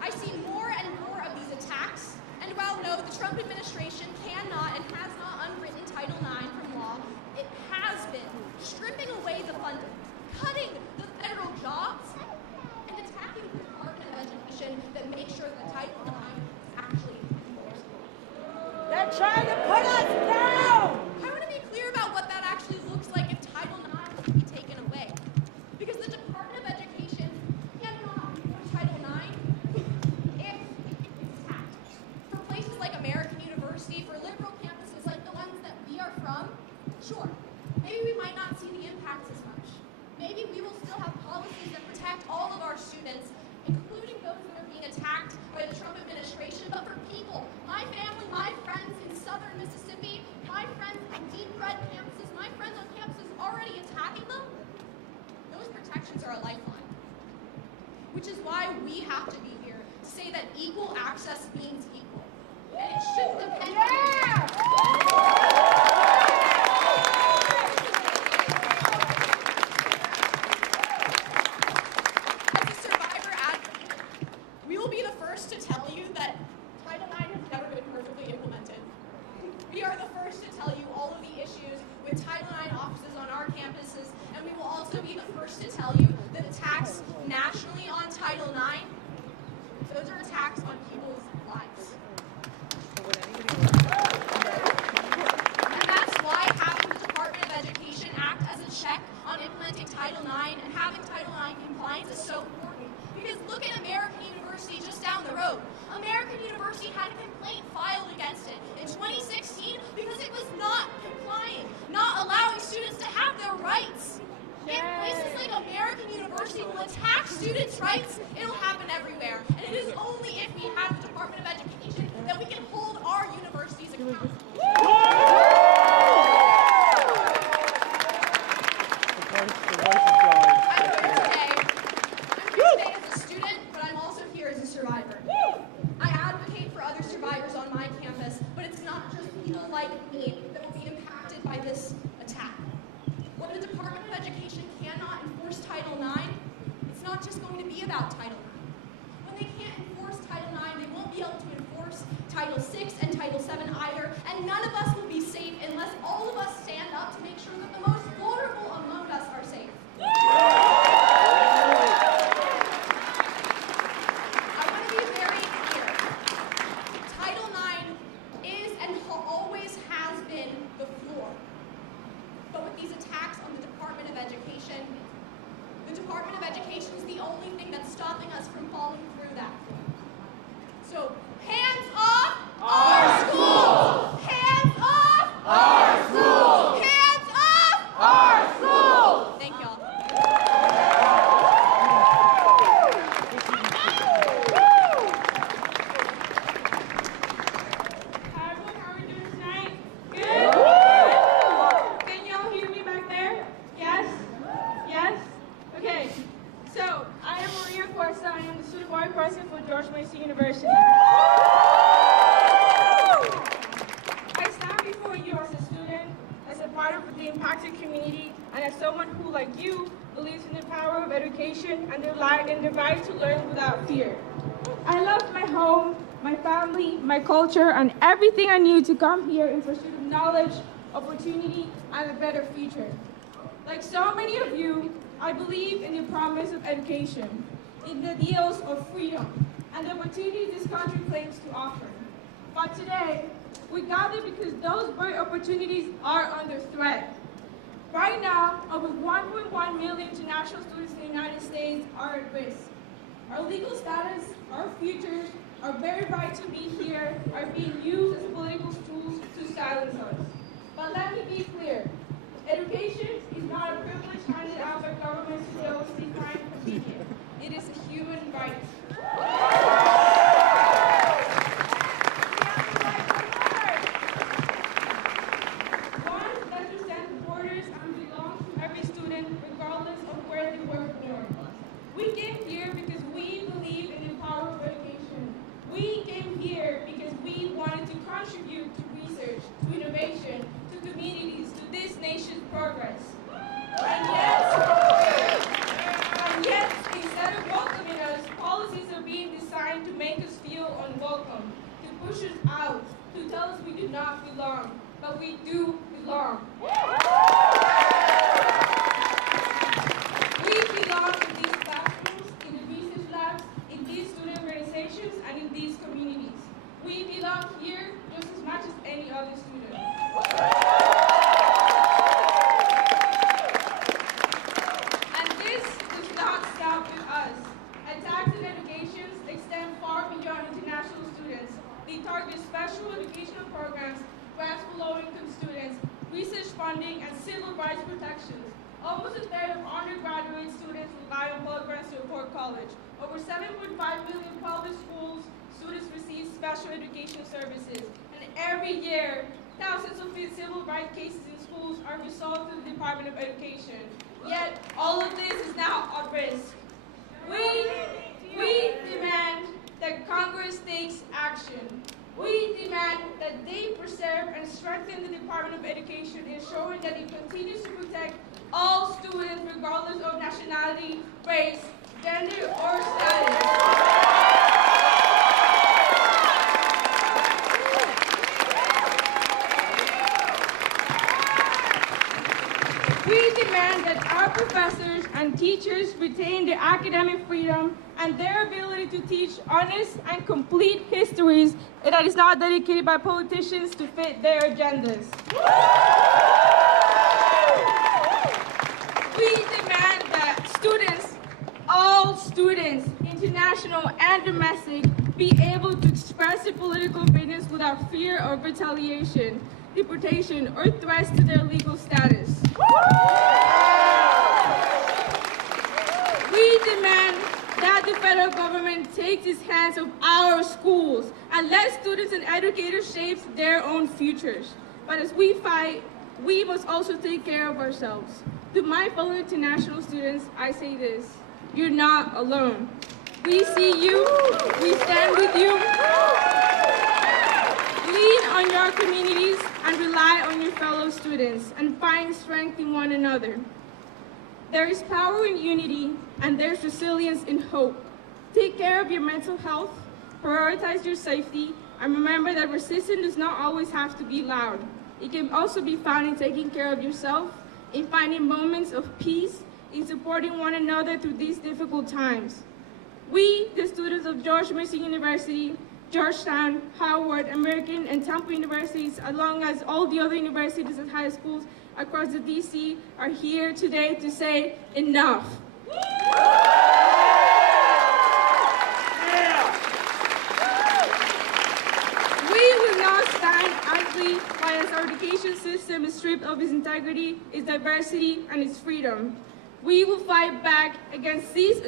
I see more and more of these attacks, and while no, the Trump administration cannot and has not unwritten Title IX from law, it has been stripping away the funding, cutting the federal jobs, and attacking the Department of Education that makes sure that Title IX is actually enforced. They're trying to put us down! I want to be clear about what that actually looks like if Title IX would be taken away. Because the Department of Education cannot enforce Title IX if it's attacked. For places like American University, for liberal campuses like the ones that we are from, sure, maybe we might not see the impacts as much. Maybe we will still have policies that protect all of our students, including those that are being attacked by the Trump administration. But for people, my family, my friends in southern Mississippi, my friends on deep red campuses, my friends on campuses already attacking them, those protections are a lifeline. Which is why we have to be here to say that equal access means equal. And it shouldn't depend on to tell you that Title IX has never been perfectly implemented. We are the first to tell you all of the issues with Title IX offices on our campuses, and we will also be the first to tell you that attacks nationally on Title IX, those are attacks on people's lives. And that's why having the Department of Education act as a check on implementing Title IX and having Title IX compliance is so important. Because look at American University just down the road. American University had a complaint filed against it in 2016 because it was not complying, not allowing students to have their rights. If places like American University will attack students' rights, it'll happen everywhere. And it is only if we have the Department of Education that we can hold our universities accountable. Survivor. I advocate for other survivors on my campus, but it's not just people like me that will be impacted by this attack. When the Department of Education cannot enforce Title IX, it's not just going to be about Title IX. When they can't enforce Title IX, they won't be able to enforce Title VI and Title VII either, and none of us will be safe unless all of us stand up to make sure that the most vulnerable among us are safe. These attacks on the Department of Education is the the only thing that's stopping us from falling through that. So, hands off our schools! Hands off our schools! Hands off our schools! Thank y'all. Hi everyone, how are we doing tonight? Good? Can y'all hear me back there? Yes? Yes? Okay. So, I am Maria Cuesta. I am the student body president for George Mason University. I stand before you as a student, as a part of the impacted community, and as someone who, like you, believes in the power of education and the right to learn without fear. I love my home, my family, my culture, and everything I knew to come here in pursuit of knowledge, opportunity, and a better future. Like so many of you, I believe in the promise of education, in the ideals of freedom, and the opportunity this country claims to offer. But today, we gather because those very opportunities are under threat. Right now, over 1.1 million international students in the United States are at risk. Our legal status, our futures, our very right to be here are being used as political tools to silence us. But let me be clear. Education is not a privilege handed out by governments to those they find convenient. It is a human right. One that transcends borders and belongs to every student, regardless of where they were born. We came here because we believe in the power of education. We came here because we wanted to contribute to research, to innovation, to communities, to this nation's progress. And yet, instead of welcoming us, policies are being designed to make us feel unwelcome, to push us out, to tell us we do not belong, but we do belong. We belong in these classrooms, in the research labs, in these student organizations, and in these communities. We belong here just as much as any other student. And this does not stop with us. Attacks on education extend far beyond international students. They target special educational programs, grants for low-income students, research funding, and civil rights protections. Almost a third of undergraduate students rely on Pell Grants to afford college. Over 7.5 million public schools students receive special education services. And every year, thousands of civil rights cases in schools are resolved through the Department of Education. Yet, all of this is now at risk. We demand that Congress takes action. We demand that they preserve and strengthen the Department of Education, ensuring that it continues to protect all students regardless of nationality, race, gender, or status. We demand that our professors and teachers retain their academic freedom and their ability to teach honest and complete histories that is not dedicated by politicians to fit their agendas. We demand that students, all students, international and domestic, be able to express their political opinions without fear of retaliation, deportation, or threats to their legal status. We demand that the federal government takes its hands off our schools and let students and educators shape their own futures. But as we fight, we must also take care of ourselves. To my fellow international students, I say this: you're not alone. We see you, we stand with you. Lean on your communities and rely on your fellow students and find strength in one another. There is power in unity and there's resilience in hope. Take care of your mental health, prioritize your safety, and remember that resistance does not always have to be loud. It can also be found in taking care of yourself, in finding moments of peace, in supporting one another through these difficult times. We, the students of George Mason University, Georgetown, Howard, American, and Temple universities, along as all the other universities and high schools across the DC, are here today to say enough. Lastly, while our education system is stripped of its integrity, its diversity, and its freedom, we will fight back against these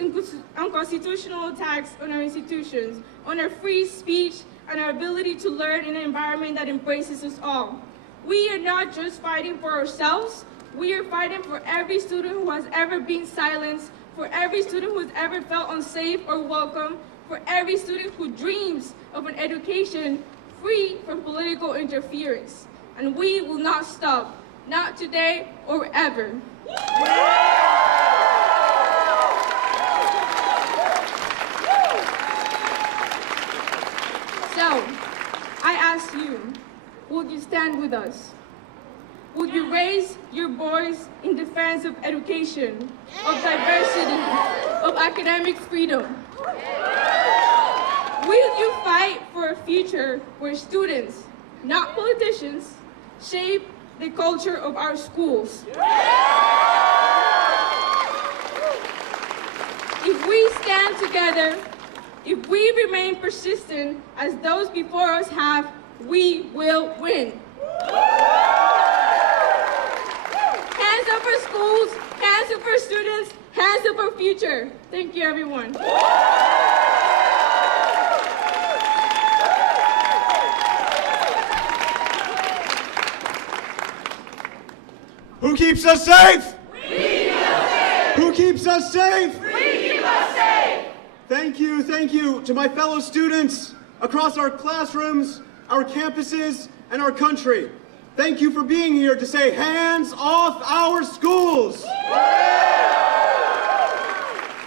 unconstitutional attacks on our institutions, on our free speech, and our ability to learn in an environment that embraces us all. We are not just fighting for ourselves, we are fighting for every student who has ever been silenced, for every student who has ever felt unsafe or welcome, for every student who dreams of an education free from political interference. And we will not stop, not today or ever. So, I ask you, would you stand with us? Would you raise your voice in defense of education, of diversity, of academic freedom? Will you fight for a future where students, not politicians, shape the culture of our schools? If we stand together, if we remain persistent as those before us have, we will win. Hands up for schools, hands up for students, hands up for future. Thank you, everyone. Who keeps us safe? We keep us safe. Who keeps us safe? We keep us safe. Thank you to my fellow students across our classrooms, our campuses, and our country. Thank you for being here to say, hands off our schools.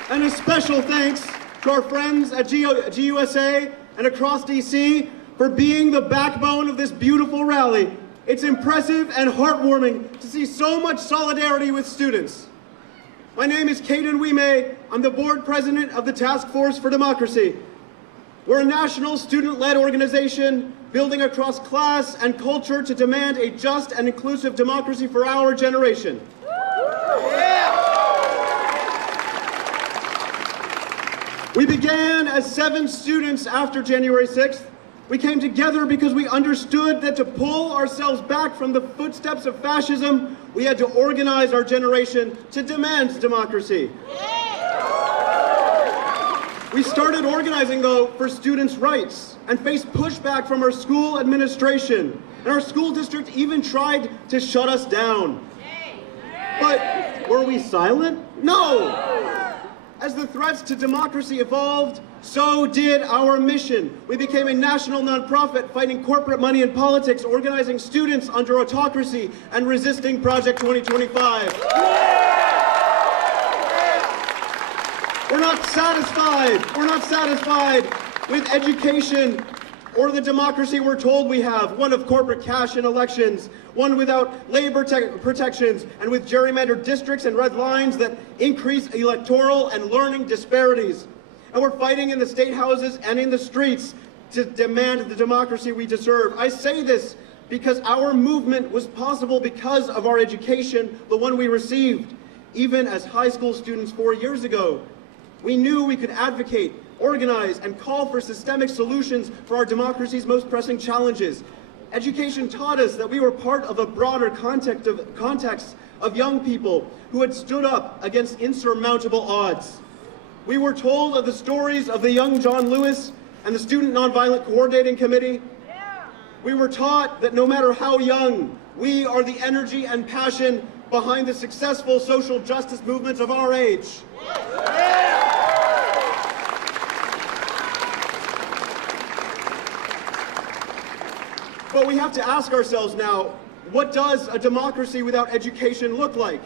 And a special thanks to our friends at GUSA and across DC for being the backbone of this beautiful rally. It's impressive and heartwarming to see so much solidarity with students. My name is Caden Wime. I'm the board president of the Task Force for Democracy. We're a national student-led organization building across class and culture to demand a just and inclusive democracy for our generation. We began as 7 students after January 6th. We came together because we understood that to pull ourselves back from the footsteps of fascism, we had to organize our generation to demand democracy. We started organizing, though, for students' rights and faced pushback from our school administration. And our school district even tried to shut us down. But were we silent? No! As the threats to democracy evolved, so did our mission. We became a national nonprofit fighting corporate money in politics, organizing students under autocracy, and resisting Project 2025. We're not satisfied with education or the democracy we're told we have, one of corporate cash in elections, one without labor protections, and with gerrymandered districts and red lines that increase electoral and learning disparities. And we're fighting in the state houses and in the streets to demand the democracy we deserve. I say this because our movement was possible because of our education, the one we received. Even as high school students 4 years ago, we knew we could advocate, organize, and call for systemic solutions for our democracy's most pressing challenges. Education taught us that we were part of a broader context of young people who had stood up against insurmountable odds. We were told of the stories of the young John Lewis and the Student Nonviolent Coordinating Committee. We were taught that no matter how young, we are the energy and passion behind the successful social justice movements of our age. But we have to ask ourselves now, what does a democracy without education look like?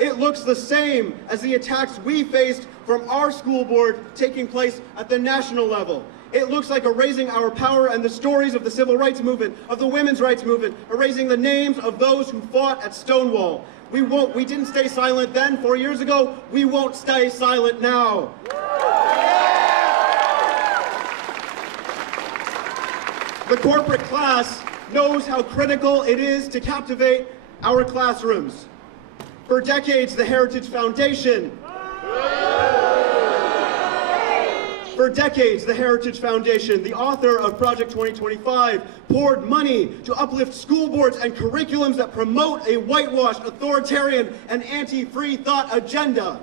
It looks the same as the attacks we faced from our school board taking place at the national level. It looks like erasing our power and the stories of the civil rights movement, of the women's rights movement, erasing the names of those who fought at Stonewall. We didn't stay silent then, 4 years ago. We won't stay silent now. The corporate class knows how critical it is to captivate our classrooms. For decades, the Heritage Foundation For decades, the Heritage Foundation, the author of Project 2025, poured money to uplift school boards and curriculums that promote a whitewashed, authoritarian, and anti-free thought agenda.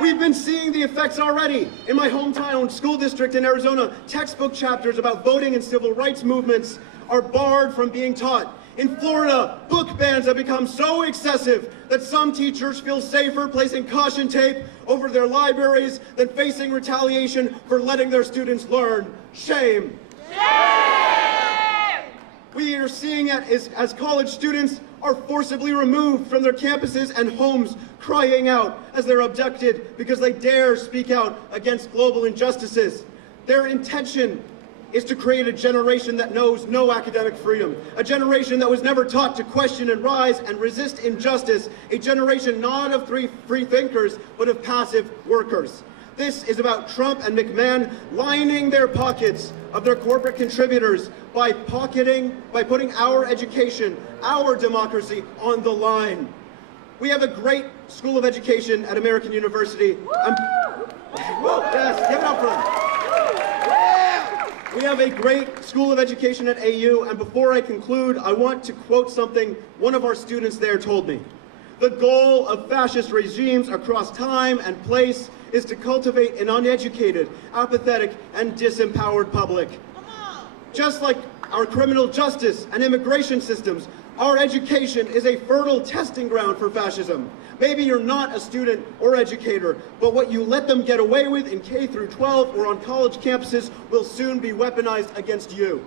We've been seeing the effects already. In my hometown school district in Arizona, textbook chapters about voting and civil rights movements are barred from being taught. In Florida, book bans have become so excessive that some teachers feel safer placing caution tape over their libraries than facing retaliation for letting their students learn. Shame. Shame! We are seeing it as college students are forcibly removed from their campuses and homes, crying out as they're abducted because they dare speak out against global injustices. Their intention is to create a generation that knows no academic freedom, a generation that was never taught to question and rise and resist injustice, a generation not of free thinkers, but of passive workers. This is about Trump and McMahon lining their pockets of their corporate contributors by putting our education, our democracy on the line. We have a great school of education at American University. Yes, give it up for them. We have a great school of education at AU, and before I conclude, I want to quote something one of our students there told me. The goal of fascist regimes across time and place is to cultivate an uneducated, apathetic, and disempowered public. Just like our criminal justice and immigration systems, our education is a fertile testing ground for fascism. Maybe you're not a student or educator, but what you let them get away with in K through 12 or on college campuses will soon be weaponized against you.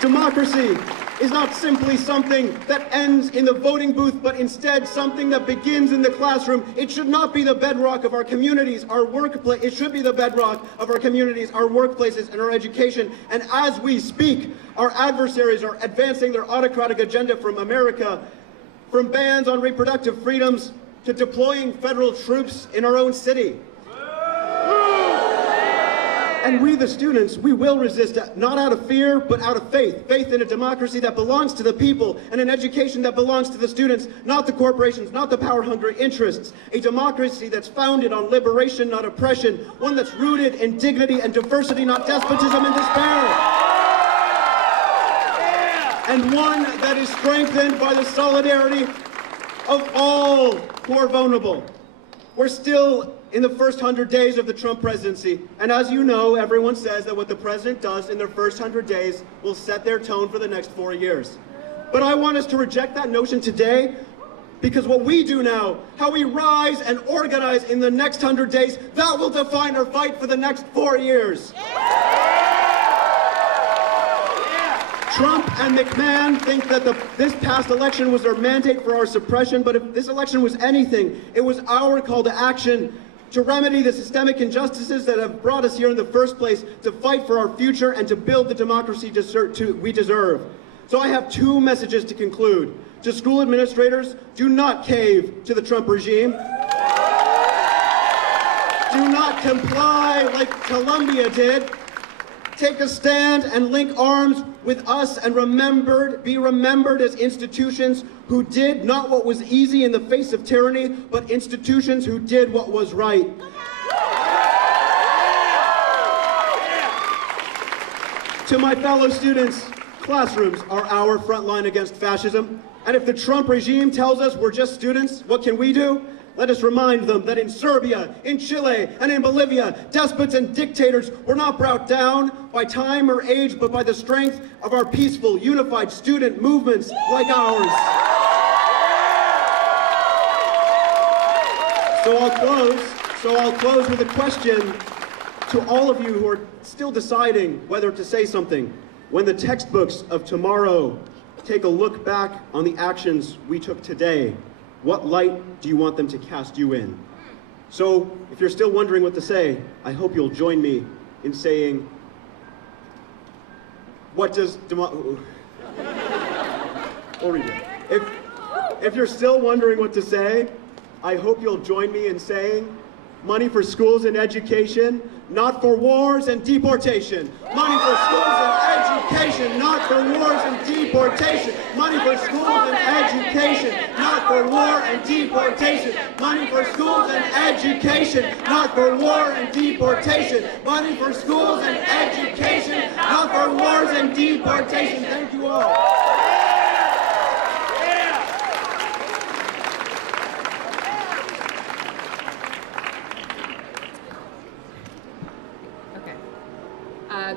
Democracy is not simply something that ends in the voting booth, but instead something that begins in the classroom. It should not be the bedrock of our communities, our workplace. It should be the bedrock of our communities, our workplaces, and our education. And as we speak, our adversaries are advancing their autocratic agenda from America, from bans on reproductive freedoms to deploying federal troops in our own city. And we, the students, we will resist, not out of fear, but out of faith. Faith in a democracy that belongs to the people and an education that belongs to the students, not the corporations, not the power-hungry interests. A democracy that's founded on liberation, not oppression. One that's rooted in dignity and diversity, not despotism and despair. And one that is strengthened by the solidarity of all who are vulnerable. We're still in the first 100 days of the Trump presidency. And as you know, everyone says that what the president does in their first 100 days will set their tone for the next 4 years. But I want us to reject that notion today, because what we do now, how we rise and organize in the next 100 days, that will define our fight for the next 4 years. Trump and McMahon think that this past election was their mandate for our suppression, but if this election was anything, it was our call to action to remedy the systemic injustices that have brought us here in the first place, to fight for our future, and to build the democracy we deserve. So I have two messages to conclude. To school administrators, do not cave to the Trump regime. Do not comply like Colombia did. Take a stand and link arms with us and be remembered as institutions who did not what was easy in the face of tyranny, but institutions who did what was right. To my fellow students, classrooms are our front line against fascism. And if the Trump regime tells us we're just students, what can we do? Let us remind them that in Serbia, in Chile, and in Bolivia, despots and dictators were not brought down by time or age, but by the strength of our peaceful, unified student movements like ours. So I'll close with a question to all of you who are still deciding whether to say something. When the textbooks of tomorrow take a look back on the actions we took today, what light do you want them to cast you in? So, if you're still wondering what to say, I hope you'll join me in saying, what does If you're still wondering what to say, I hope you'll join me in saying, money for schools and education, not for wars and deportation. Money for schools and education, not not for wars and deportation. Money for schools and education, not for war and deportation. Money for schools and education, not for war and deportation. Money for schools and education, not for wars and deportation. Thank you all.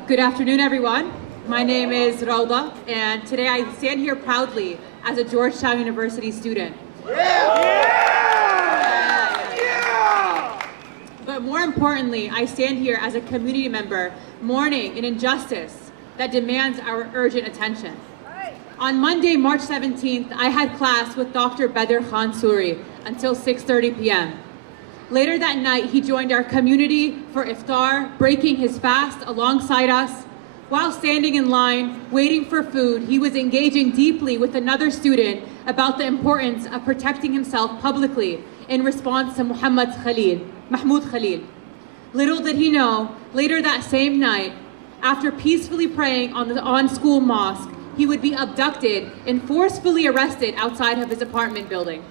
Good afternoon, everyone. My name is Rauda, and today I stand here proudly as a Georgetown University student. But more importantly, I stand here as a community member mourning an injustice that demands our urgent attention. On Monday, March 17th, I had class with Dr. Badr Khan Suri until 6:30 p.m. Later that night, he joined our community for iftar, breaking his fast alongside us. While standing in line, waiting for food, he was engaging deeply with another student about the importance of protecting himself publicly in response to Mahmoud Khalil. Little did he know, later that same night, after peacefully praying on the on-school mosque, he would be abducted and forcefully arrested outside of his apartment building.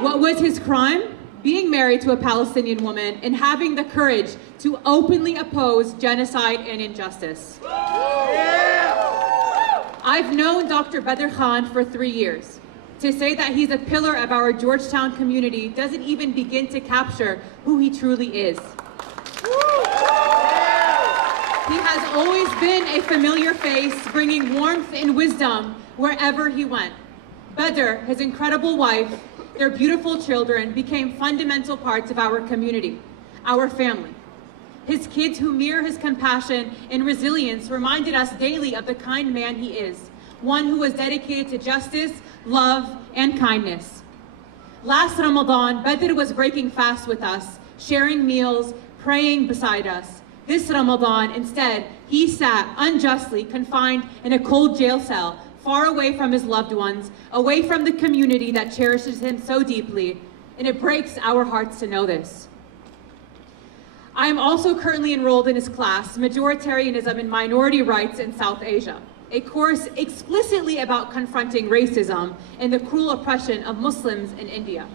What was his crime? Being married to a Palestinian woman and having the courage to openly oppose genocide and injustice. I've known Dr. Badr Khan for 3 years. To say that he's a pillar of our Georgetown community doesn't even begin to capture who he truly is. He has always been a familiar face, bringing warmth and wisdom wherever he went. Badr, his incredible wife, their beautiful children became fundamental parts of our community, our family. His kids who mirror his compassion and resilience reminded us daily of the kind man he is, one who was dedicated to justice, love, and kindness. Last Ramadan, Badr was breaking fast with us, sharing meals, praying beside us. This Ramadan, instead, he sat unjustly confined in a cold jail cell, far away from his loved ones, away from the community that cherishes him so deeply, and it breaks our hearts to know this. I am also currently enrolled in his class, Majoritarianism and Minority Rights in South Asia, a course explicitly about confronting racism and the cruel oppression of Muslims in India.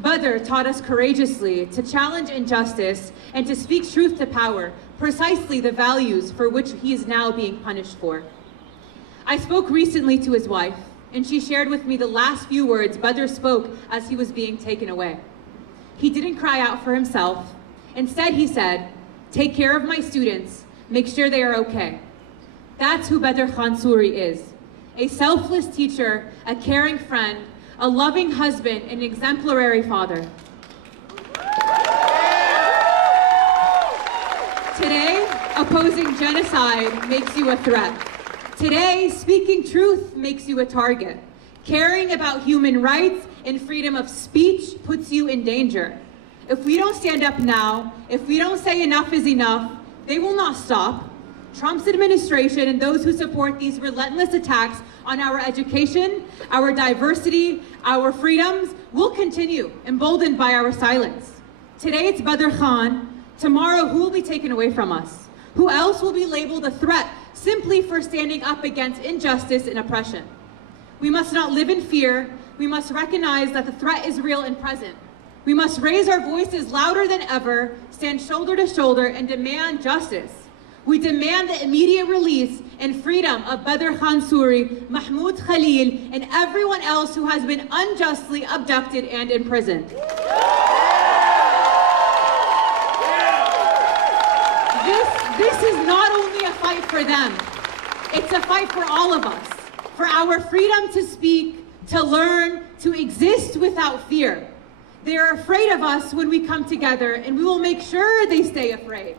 Badr taught us courageously to challenge injustice and to speak truth to power, precisely the values for which he is now being punished for. I spoke recently to his wife, and she shared with me the last few words Badr spoke as he was being taken away. He didn't cry out for himself. Instead, he said, "Take care of my students, make sure they are okay." That's who Badr Khan Suri is, a selfless teacher, a caring friend, a loving husband, and an exemplary father. Today, opposing genocide makes you a threat. Today, speaking truth makes you a target. Caring about human rights and freedom of speech puts you in danger. If we don't stand up now, if we don't say enough is enough, they will not stop. Trump's administration and those who support these relentless attacks on our education, our diversity, our freedoms will continue, emboldened by our silence. Today it's Badr Khan. Tomorrow, who will be taken away from us? Who else will be labeled a threat simply for standing up against injustice and oppression? We must not live in fear. We must recognize that the threat is real and present. We must raise our voices louder than ever, stand shoulder to shoulder, and demand justice. We demand the immediate release and freedom of Badr Khan Suri, Mahmoud Khalil, and everyone else who has been unjustly abducted and imprisoned. This is not only a fight for them, it's a fight for all of us, for our freedom to speak, to learn, to exist without fear. They are afraid of us when we come together, and we will make sure they stay afraid.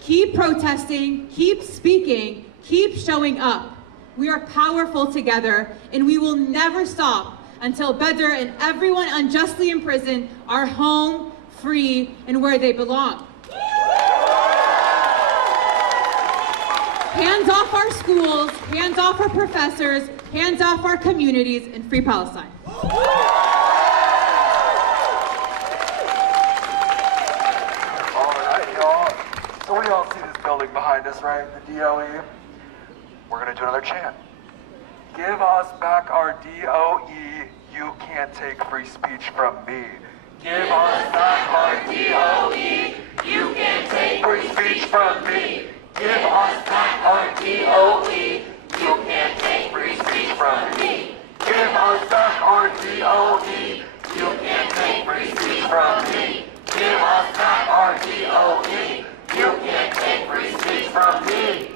Keep protesting, keep speaking, keep showing up. We are powerful together, and we will never stop until Badr and everyone unjustly imprisoned are home, free, and where they belong. Hands off our schools, hands off our professors, hands off our communities, and free Palestine. So we all see this building behind behind us, right? The DOE. We're gonna do another chant. Give us back our DOE. You can't take free speech from me. Give us back our DOE. You can't take free speech from me. Give us back our DOE. You can't take free speech from me. Give us back our DOE. You can't take free speech from me. Give us back our DOE. You can't take free speech from me.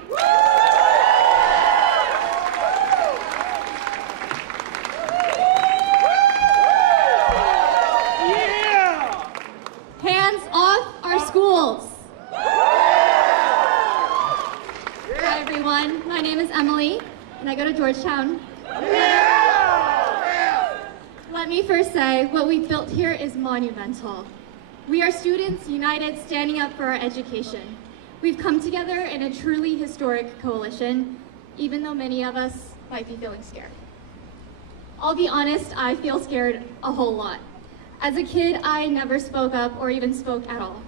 Hands off our schools. Hi everyone, my name is Emily and I go to Georgetown. Let me first say, what we've built here is monumental. We are students united, standing up for our education. We've come together in a truly historic coalition, even though many of us might be feeling scared. I'll be honest, I feel scared a whole lot. As a kid, I never spoke up or even spoke at all.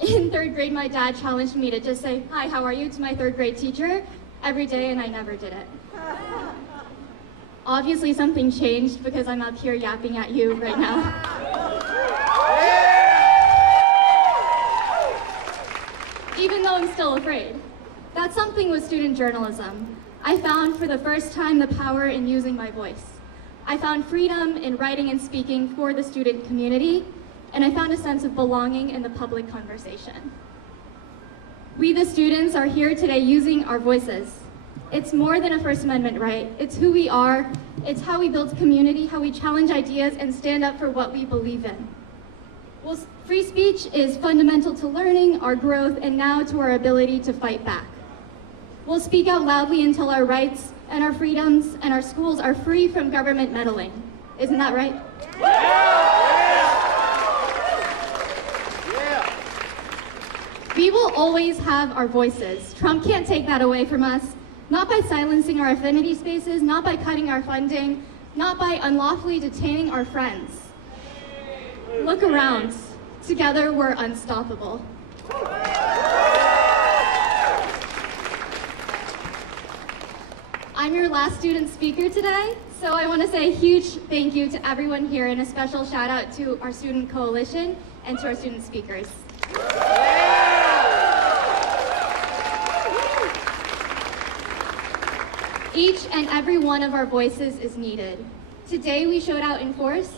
In 3rd grade, my dad challenged me to just say, "Hi, how are you?" to my 3rd grade teacher every day, and I never did it. Obviously, something changed because I'm up here yapping at you right now. Even though I'm still afraid. That's something with student journalism. I found for the first time the power in using my voice. I found freedom in writing and speaking for the student community, and I found a sense of belonging in the public conversation. We, the students, are here today using our voices. It's more than a First Amendment right. It's who we are. It's how we build community, how we challenge ideas and stand up for what we believe in. Well, free speech is fundamental to learning, our growth, and now to our ability to fight back. We'll speak out loudly until our rights and our freedoms and our schools are free from government meddling. Isn't that right? We will always have our voices. Trump can't take that away from us, not by silencing our affinity spaces, not by cutting our funding, not by unlawfully detaining our friends. Look around. Together, we're unstoppable. I'm your last student speaker today, so I want to say a huge thank you to everyone here and a special shout out to our student coalition and to our student speakers. Each and every one of our voices is needed. Today we showed out in force.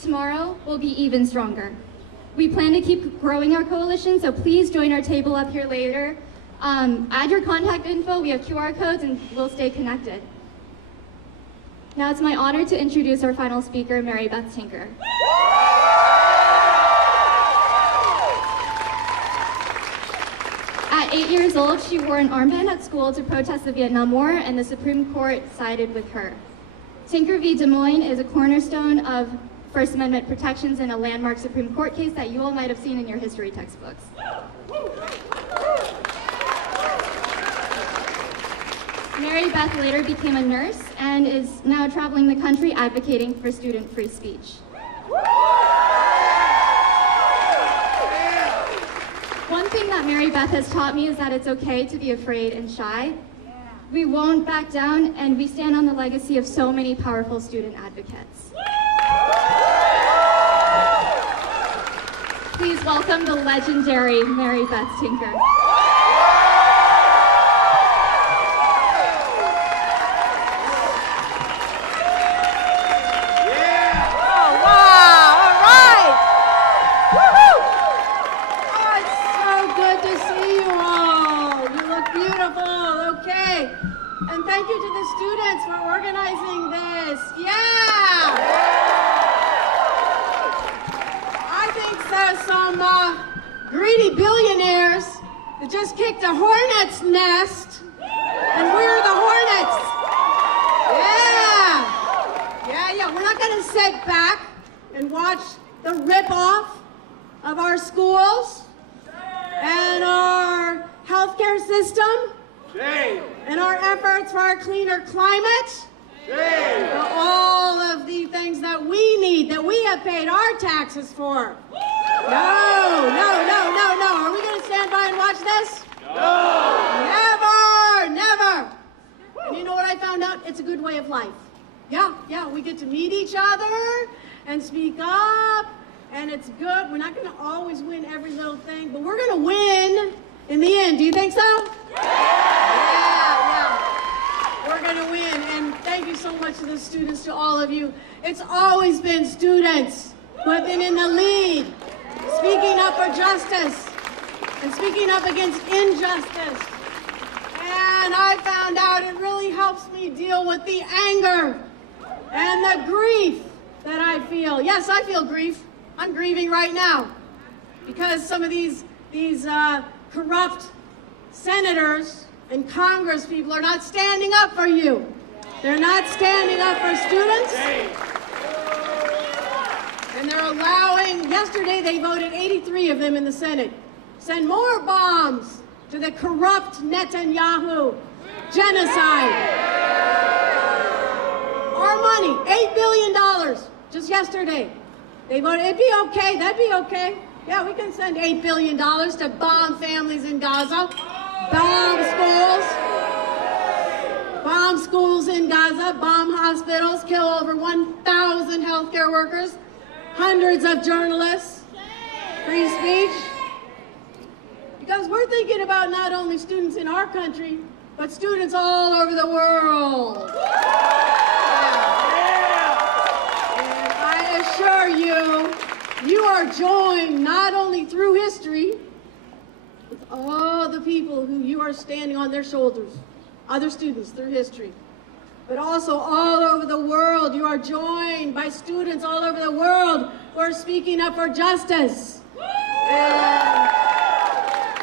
Tomorrow we'll be even stronger. We plan to keep growing our coalition, so please join our table up here later. Add your contact info, we have QR codes, and we'll stay connected. Now it's my honor to introduce our final speaker, Mary Beth Tinker. At 8 years old, she wore an armband at school to protest the Vietnam War, and the Supreme Court sided with her. Tinker v. Des Moines is a cornerstone of First Amendment protections in a landmark Supreme Court case that you all might have seen in your history textbooks. Mary Beth later became a nurse and is now traveling the country advocating for student free speech. One thing that Mary Beth has taught me is that it's okay to be afraid and shy. We won't back down, and we stand on the legacy of so many powerful student advocates. Please welcome the legendary Mary Beth Tinker. And thank you to the students for organizing this. Yeah! I think some greedy billionaires that just kicked a hornet's nest, and we're the hornets. Yeah. We're not going to sit back and watch the rip-off of our schools and our healthcare system. Shame. And our efforts for a cleaner climate. Shame. For all of the things that we need, that we have paid our taxes for. No. Are we going to stand by and watch this? No. Never, never. And you know what I found out? It's a good way of life. Yeah, we get to meet each other and speak up, and it's good. We're not going to always win every little thing, but we're going to win in the end. Do you think so? Yeah. We're going to win, and thank you so much to the students, to all of you. It's always been students who have been in the lead, speaking up for justice and speaking up against injustice. And I found out it really helps me deal with the anger and the grief that I feel. Yes, I feel grief. I'm grieving right now because some of these corrupt senators and Congress people are not standing up for you. They're not standing up for students. And they're allowing, yesterday they voted 83 of them in the Senate, send more bombs to the corrupt Netanyahu genocide. Our money, $8 billion, just yesterday. They voted, it'd be okay, that'd be okay. Yeah, we can send $8 billion to bomb families in Gaza, bomb schools in Gaza, bomb hospitals, kill over 1,000 healthcare workers, hundreds of journalists, free speech. Because we're thinking about not only students in our country, but students all over the world. And I assure you, you are joined not only through history, with all the people who you are standing on their shoulders, other students through history, but also all over the world. You are joined by students all over the world who are speaking up for justice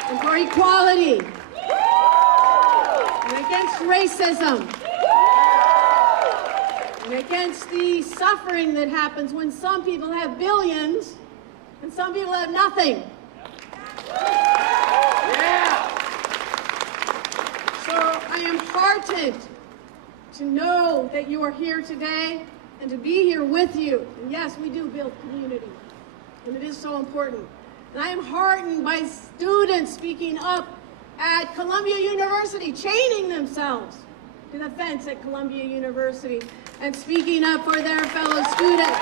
and for equality and against racism and against the suffering that happens when some people have billions and some people have nothing. So I am heartened to know that you are here today and to be here with you. And yes, we do build community, and it is so important. And I am heartened by students speaking up at Columbia University, chaining themselves to the fence at Columbia University and speaking up for their fellow students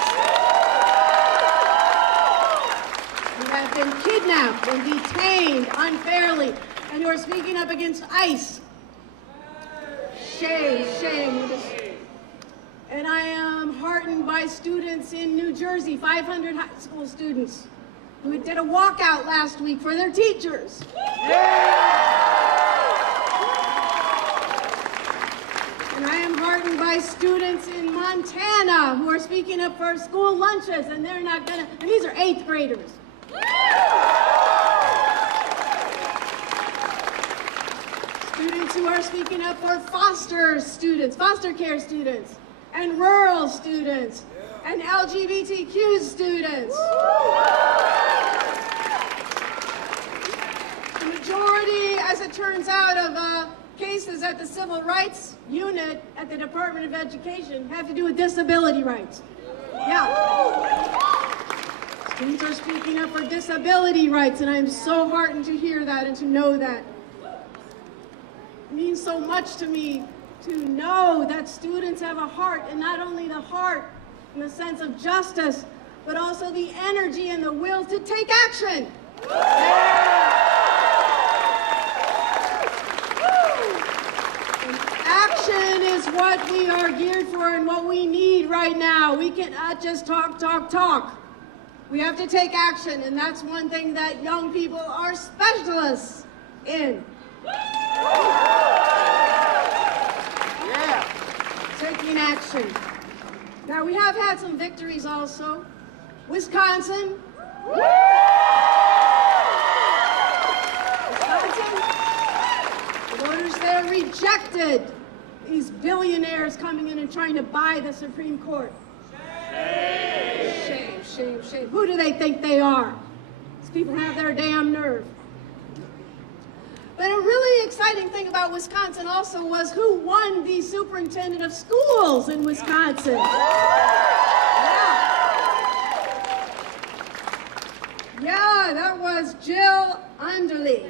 who have been kidnapped and detained unfairly and who are speaking up against ICE. Shame. And I am heartened by students in New Jersey, 500 high school students, who did a walkout last week for their teachers. And I am heartened by students in Montana who are speaking up for school lunches, and they're not gonna, and these are 8th graders. Students who are speaking up for foster care students, and rural students, and LGBTQ students. The majority, as it turns out, of cases at the Civil Rights Unit at the Department of Education have to do with disability rights. Yeah. Students are speaking up for disability rights, and I am so heartened to hear that and to know that. It means so much to me to know that students have a heart, and not only the heart in the sense of justice, but also the energy and the will to take action. And action is what we are geared for and what we need right now. We cannot just talk. We have to take action, and that's one thing that young people are specialists in. Taking action. Now, we have had some victories also. Wisconsin. The voters there rejected these billionaires coming in and trying to buy the Supreme Court. Shame. Who do they think they are? These people have their damn nerve. But a really exciting thing about Wisconsin also was who won the superintendent of schools in Wisconsin. Yeah, that was Jill Underly.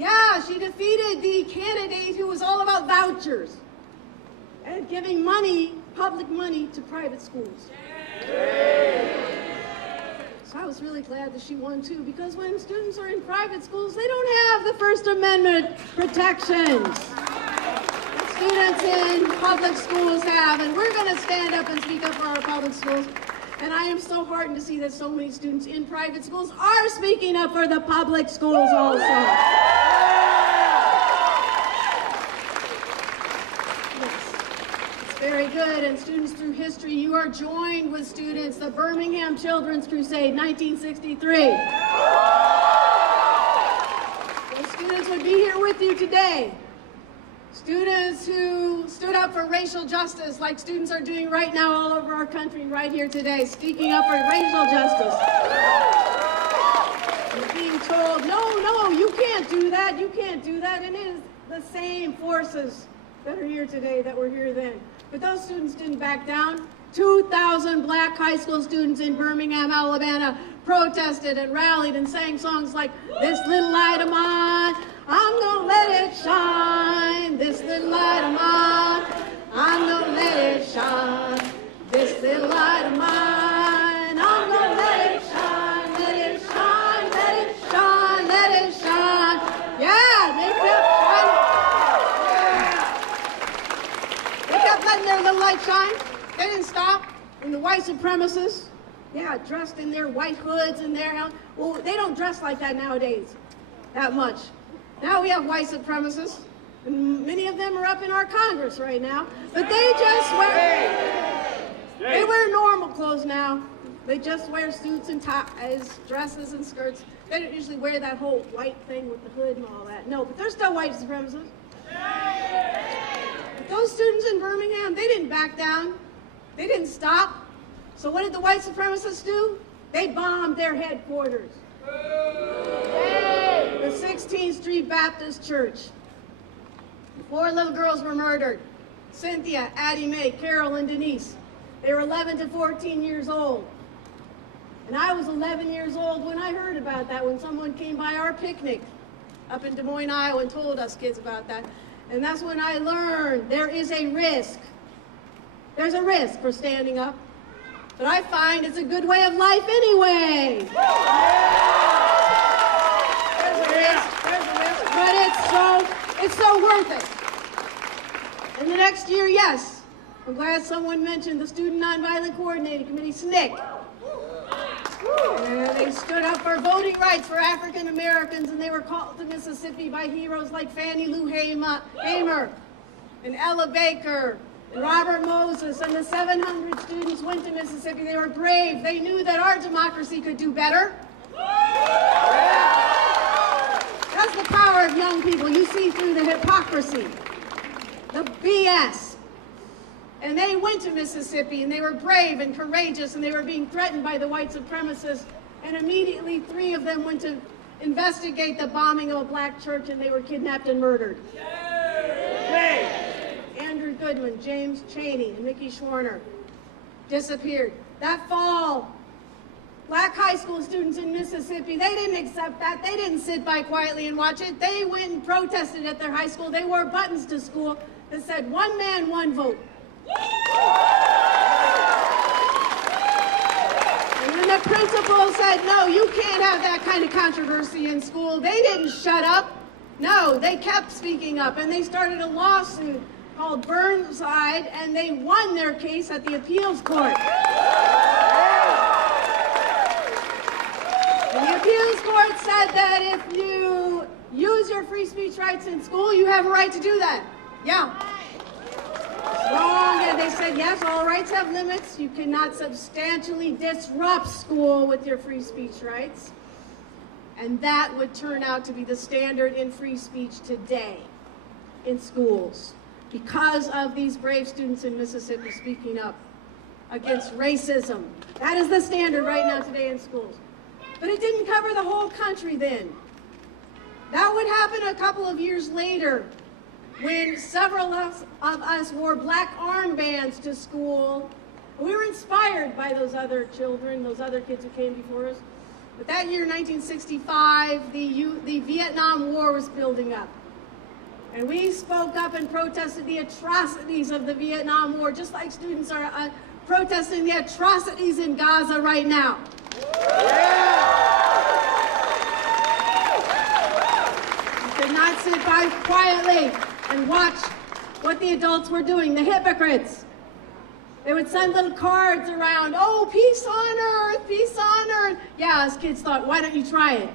Yeah, she defeated the candidate who was all about vouchers and giving money, public money, to private schools. So I was really glad that she won too, because when students are in private schools, they don't have the First Amendment protections that students in public schools have, and we're going to stand up and speak up for our public schools. And I am so heartened to see that so many students in private schools are speaking up for the public schools also. Yes, it's very good. And students through history, you are joined with students, the Birmingham Children's Crusade, 1963. Those students would be here with you today. Students who stood up for racial justice, like students are doing right now all over our country, right here today, speaking up for racial justice. And being told, no, you can't do that, you can't do that. And it is the same forces that are here today that were here then. But those students didn't back down. 2,000 black high school students in Birmingham, Alabama, protested and rallied and sang songs like, "This little light of mine, I'm gonna let it shine. This little light of mine, I'm gonna let it shine. This little light of mine, I'm gonna let it shine. Let it shine, let it shine, let it shine." Yeah, they kept shining. They kept letting their little light shine. They didn't stop. And the white supremacists, dressed in their white hoods and well, they don't dress like that nowadays, that much. Now we have white supremacists, and many of them are up in our Congress right now, but they just they wear normal clothes now. They just wear suits and ties, dresses and skirts. They don't usually wear that whole white thing with the hood and all that. No, but they're still white supremacists. But those students in Birmingham, they didn't back down. They didn't stop. So what did the white supremacists do? They bombed their headquarters. The 16th Street Baptist Church. 4 little girls were murdered. Cynthia, Addie Mae, Carol, and Denise. They were 11 to 14 years old. And I was 11 years old when I heard about that, when someone came by our picnic up in Des Moines, Iowa, and told us kids about that. And that's when I learned there is a risk. There's a risk for standing up. But I find it's a good way of life anyway. There's a risk, but it's so worth it. And the next year, yes, I'm glad someone mentioned the Student Nonviolent Coordinating Committee, SNCC. And they stood up for voting rights for African Americans, and they were called to Mississippi by heroes like Fannie Lou Hamer and Ella Baker and Robert Moses, and the 700 students went to Mississippi. They were brave. They knew that our democracy could do better. That's the power of young people. You see through the hypocrisy, the BS. And they went to Mississippi, and they were brave and courageous, and they were being threatened by the white supremacists. And immediately 3 of them went to investigate the bombing of a black church, and they were kidnapped and murdered. Andrew Goodman, James Chaney, and Mickey Schwerner disappeared. That fall, black high school students in Mississippi, they didn't accept that. They didn't sit by quietly and watch it. They went and protested at their high school. They wore buttons to school that said, "One man, one vote." And then the principal said, "No, you can't have that kind of controversy in school." They didn't shut up. No, they kept speaking up, and they started a lawsuit called Burnside, and they won their case at the appeals court. And the appeals court said that if you use your free speech rights in school, you have a right to do that. Yeah. Wrong, and they said, yes, all rights have limits. You cannot substantially disrupt school with your free speech rights. And that would turn out to be the standard in free speech today in schools, because of these brave students in Mississippi speaking up against racism. That is the standard right now today in schools. But it didn't cover the whole country then. That would happen a couple of years later, when several of us wore black armbands to school. We were inspired by those other children, those other kids who came before us. But that year, 1965, the Vietnam War was building up. And we spoke up and protested the atrocities of the Vietnam War, just like students are protesting the atrocities in Gaza right now. We could not sit by quietly and watch what the adults were doing, the hypocrites. They would send little cards around, oh, peace on earth, peace on earth. Yeah, us kids thought, why don't you try it?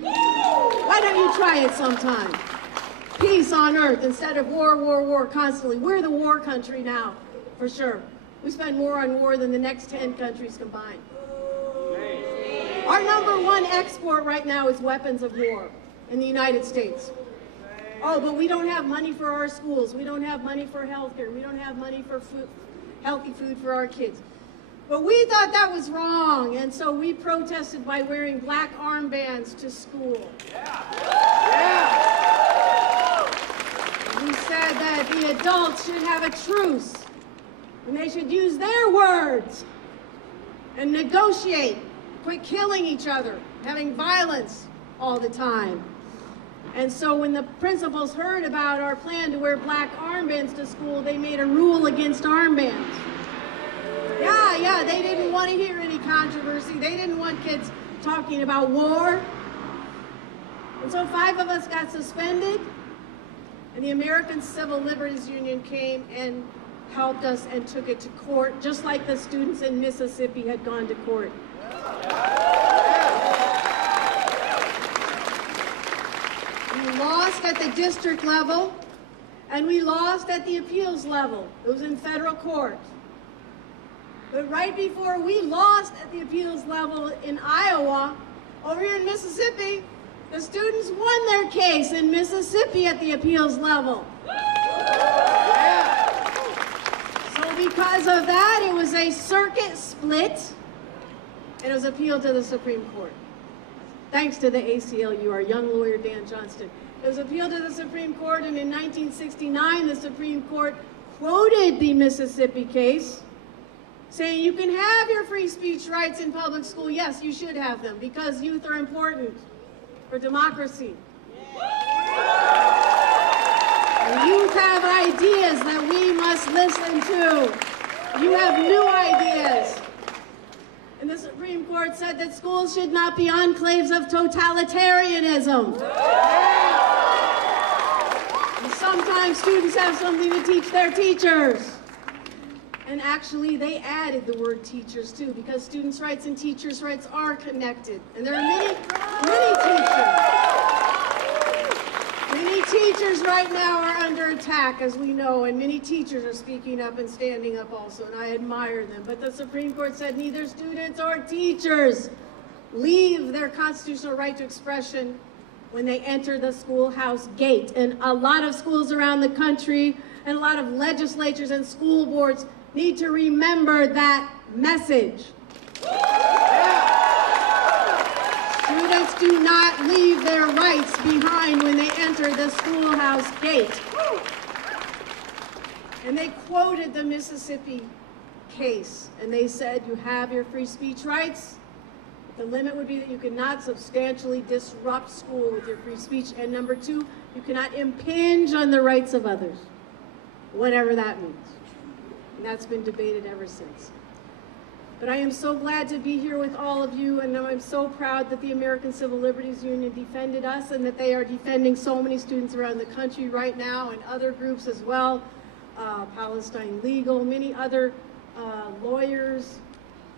Why don't you try it sometime? Peace on earth instead of war, war, war constantly. We're the war country now, for sure. We spend more on war than the next 10 countries combined. Our #1 export right now is weapons of war in the United States. Oh, but we don't have money for our schools. We don't have money for healthcare. We don't have money for food, healthy food for our kids. But we thought that was wrong, and so we protested by wearing black armbands to school. We said that the adults should have a truce, and they should use their words and negotiate, quit killing each other, having violence all the time. And so when the principals heard about our plan to wear black armbands to school, they made a rule against armbands. Yeah, they didn't want to hear any controversy. They didn't want kids talking about war. And so 5 of us got suspended, and the American Civil Liberties Union came and helped us and took it to court, just like the students in Mississippi had gone to court. We lost at the district level, and we lost at the appeals level. It was in federal court. But right before we lost at the appeals level in Iowa, over here in Mississippi, the students won their case in Mississippi at the appeals level. So because of that, it was a circuit split, and it was appealed to the Supreme Court. Thanks to the ACLU, our young lawyer, Dan Johnston. It was appealed to the Supreme Court, and in 1969, the Supreme Court quoted the Mississippi case, saying you can have your free speech rights in public school. Yes, you should have them, because youth are important for democracy. And youth have ideas that we must listen to. You have new ideas. And the Supreme Court said that schools should not be enclaves of totalitarianism. And sometimes students have something to teach their teachers. And actually, they added the word teachers too, because students' rights and teachers' rights are connected. And there are many teachers right now are under attack, as we know, and many teachers are speaking up and standing up also, and I admire them. But the Supreme Court said neither students or teachers leave their constitutional right to expression when they enter the schoolhouse gate. And a lot of schools around the country and a lot of legislatures and school boards need to remember that message. Students do not leave their rights behind when they enter the schoolhouse gate. And they quoted the Mississippi case, and they said you have your free speech rights. The limit would be that you cannot substantially disrupt school with your free speech. And number 2, you cannot impinge on the rights of others, whatever that means. And that's been debated ever since. But I am so glad to be here with all of you, and I'm so proud that the American Civil Liberties Union defended us and that they are defending so many students around the country right now, and other groups as well, Palestine Legal, many other lawyers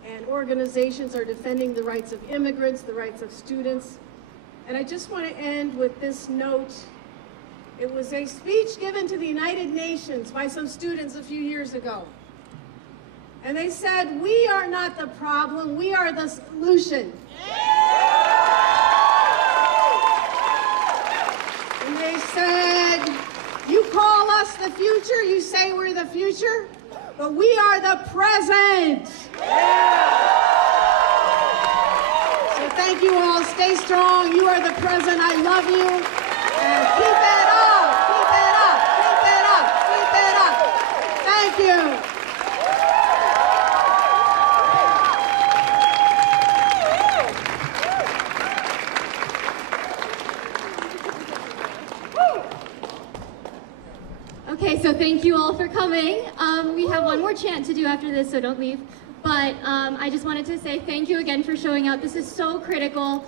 and organizations are defending the rights of immigrants, the rights of students. And I just want to end with this note. It was a speech given to the United Nations by some students a few years ago. And they said, we are not the problem, we are the solution. And they said, you call us the future, you say we're the future, but we are the present. So thank you all, stay strong, you are the present, I love you, and keep it up, keep it up, keep it up, keep it up. Thank you. Okay, so thank you all for coming. We have one more chant to do after this, so don't leave. But I just wanted to say thank you again for showing up. This is so critical.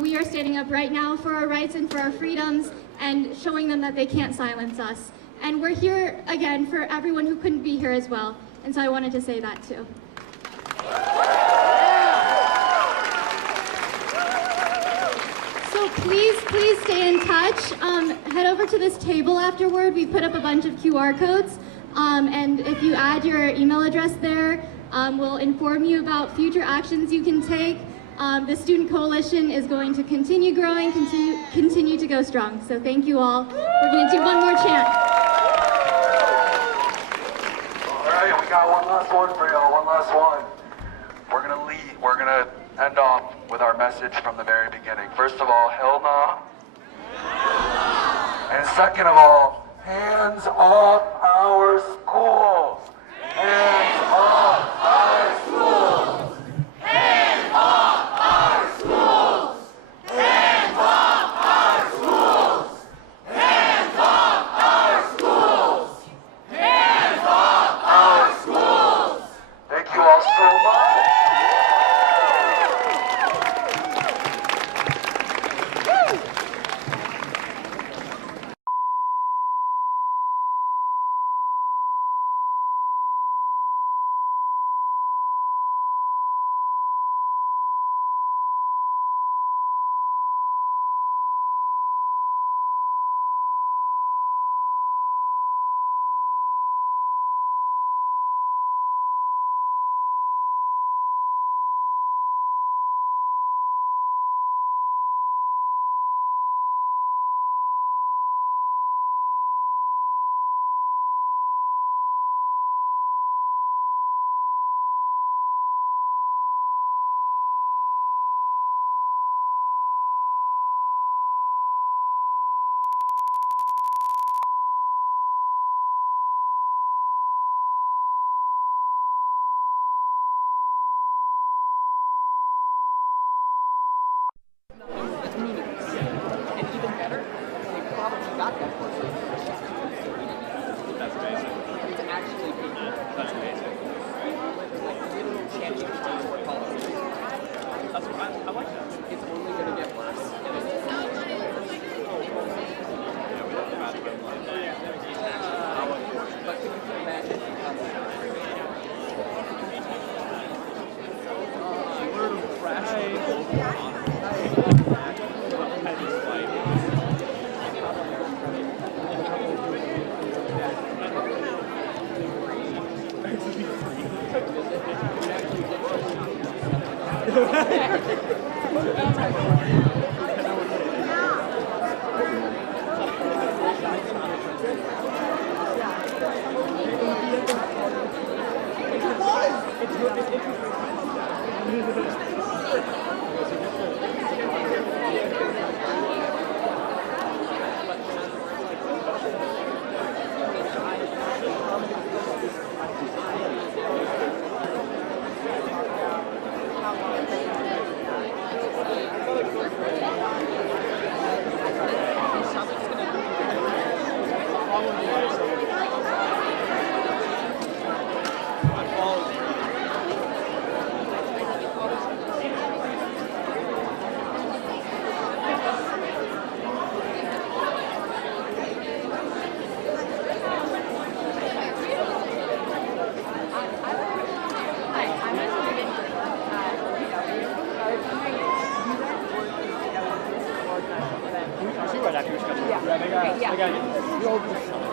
We are standing up right now for our rights and for our freedoms and showing them that they can't silence us. And we're here again for everyone who couldn't be here as well. And so I wanted to say that too. So please stay in touch. Head over to this table afterward. We put up a bunch of QR codes. And if you add your email address there, we'll inform you about future actions you can take. The Student Coalition is going to continue growing, continue to go strong. So thank you all. We're going to do one more chant. All right, we got one last one for y'all, one last one. We're gonna end off with our message from the very beginning. First of all, hell nah. And second of all, hands off our schools. Hands off our schools. Hands off our schools. Hands off our schools. Hands off our schools. Hands off our schools. Thank you all so much.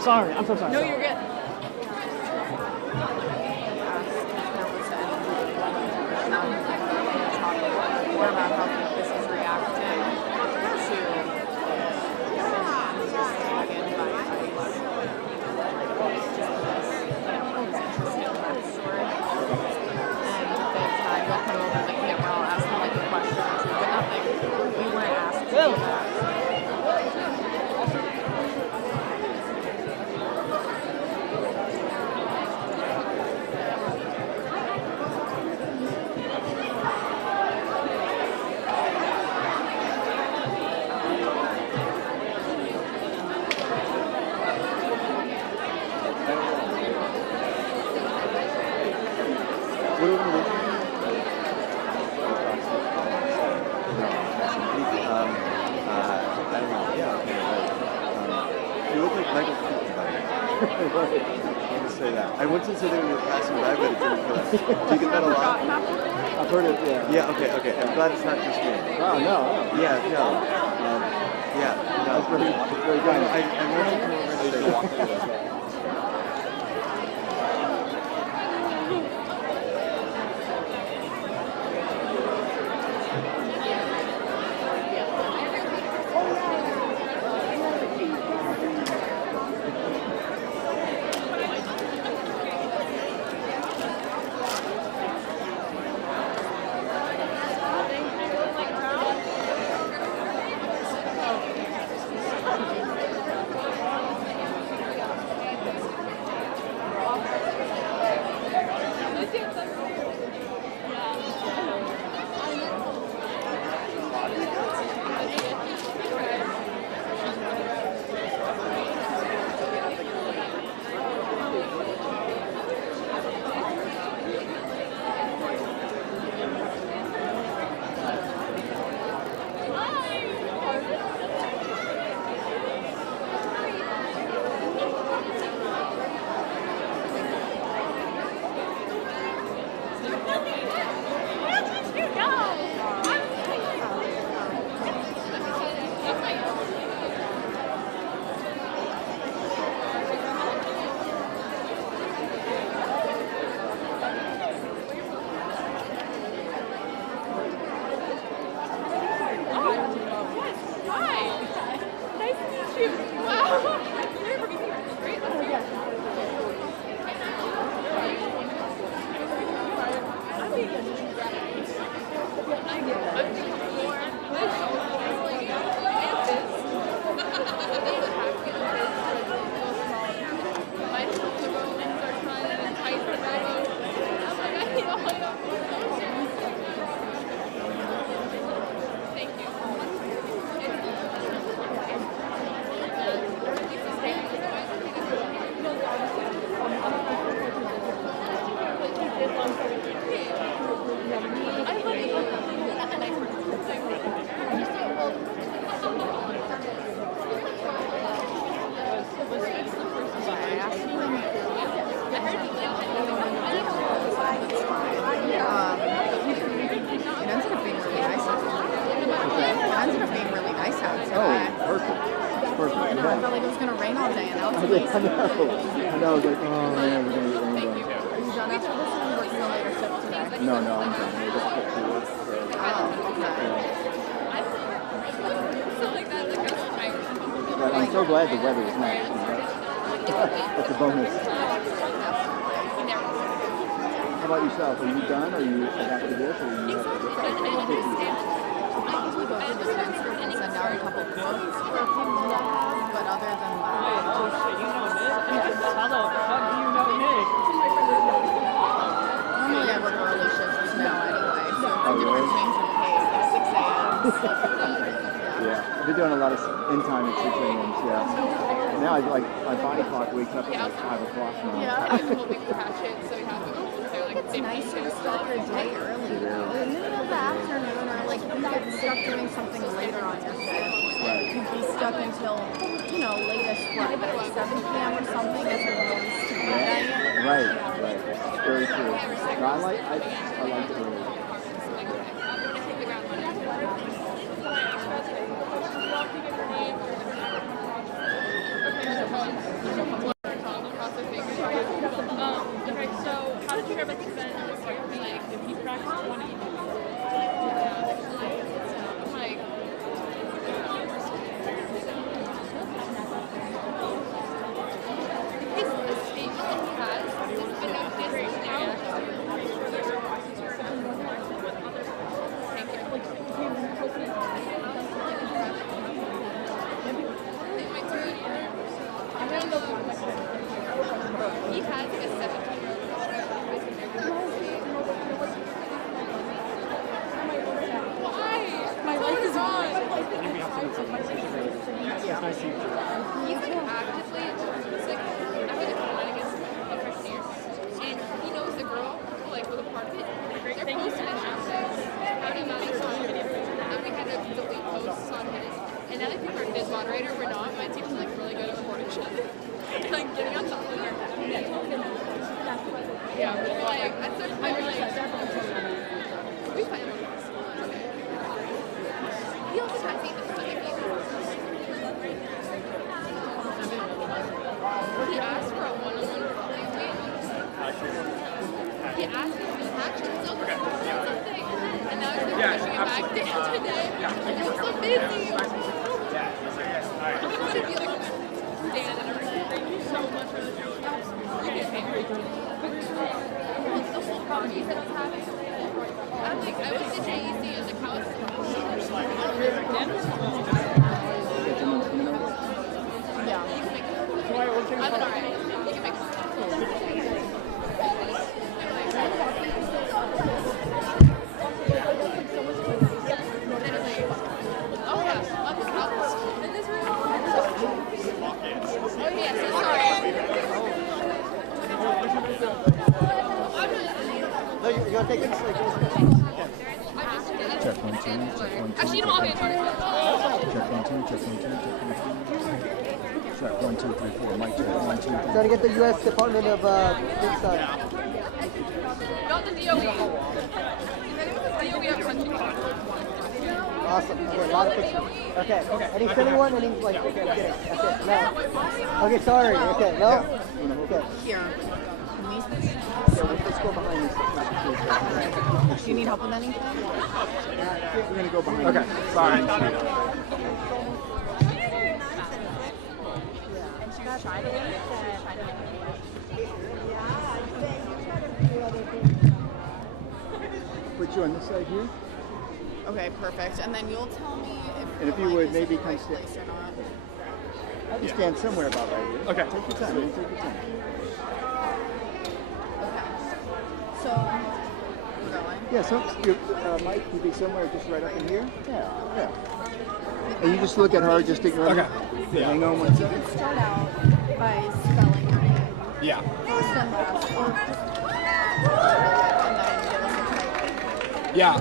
Sorry, I'm so sorry. No, you're good. More about how this is reacting You look like Michael Keaton. I'll just say that. I once said something when you were passing by, but it didn't feel that. Do you get that a lot? I've heard it, yeah. Yeah, okay. I'm glad it's not just me. Oh, no. Yeah, no. Yeah, no. It's very good. I want to come over and say I know. I was like, oh man, we're going to get rained on. Are you done after this one, or working a later shift today? No, I'm done. We just get through work. But I'm so glad the weather is nice. That's a bonus. How about yourself? Are you done? Are you after this? Or you have to get I usually go through the transcript and send out a couple quotes for a few blogs, but other than that, normally I work early shifts now anyway, so it's a different change of pace at 6 a.m. Yeah, I've been doing a lot of in time at 6 a.m. Yeah. Now my body clock wakes up at like 5 o'clock now. Yeah. It's nicer to start your day early though. In the middle of the afternoon, or like you get stuck doing something later on your shift. You could be stuck until, latest, what, 7 p.m. or something as opposed to midnight. Right. Very true. No, I like it early. Okay, so how did you ever think that if you practiced one evening? Actually, you don't want me to turn it. Check 1, 2, check 1, 2, check 1, 2. Check 1, 2, 3, 4. Mic check 1, 2, 3. Try to get the U.S. Department of Inside. Not the DOE. DOE of country. Awesome. Okay, a lot of pictures. Okay. Any silly one? Any like? Okay, I'm kidding. That's it. No. Okay, sorry. Okay, no. Okay. Here. Let's go behind these. Do you need help with anything? We're going to go behind. Okay, sorry. Put you on this side here. Okay, perfect. And then you'll tell me if you would maybe come stand. You stand somewhere about right here. Okay. Take your time. Take your time. So, we're going. Yeah, so your mic can be somewhere just right up in here. Yeah. And you just look at her, just ignore her. Yeah. Hang on one second. Start out by spelling your name. Yeah. First and last. Or just, Yeah,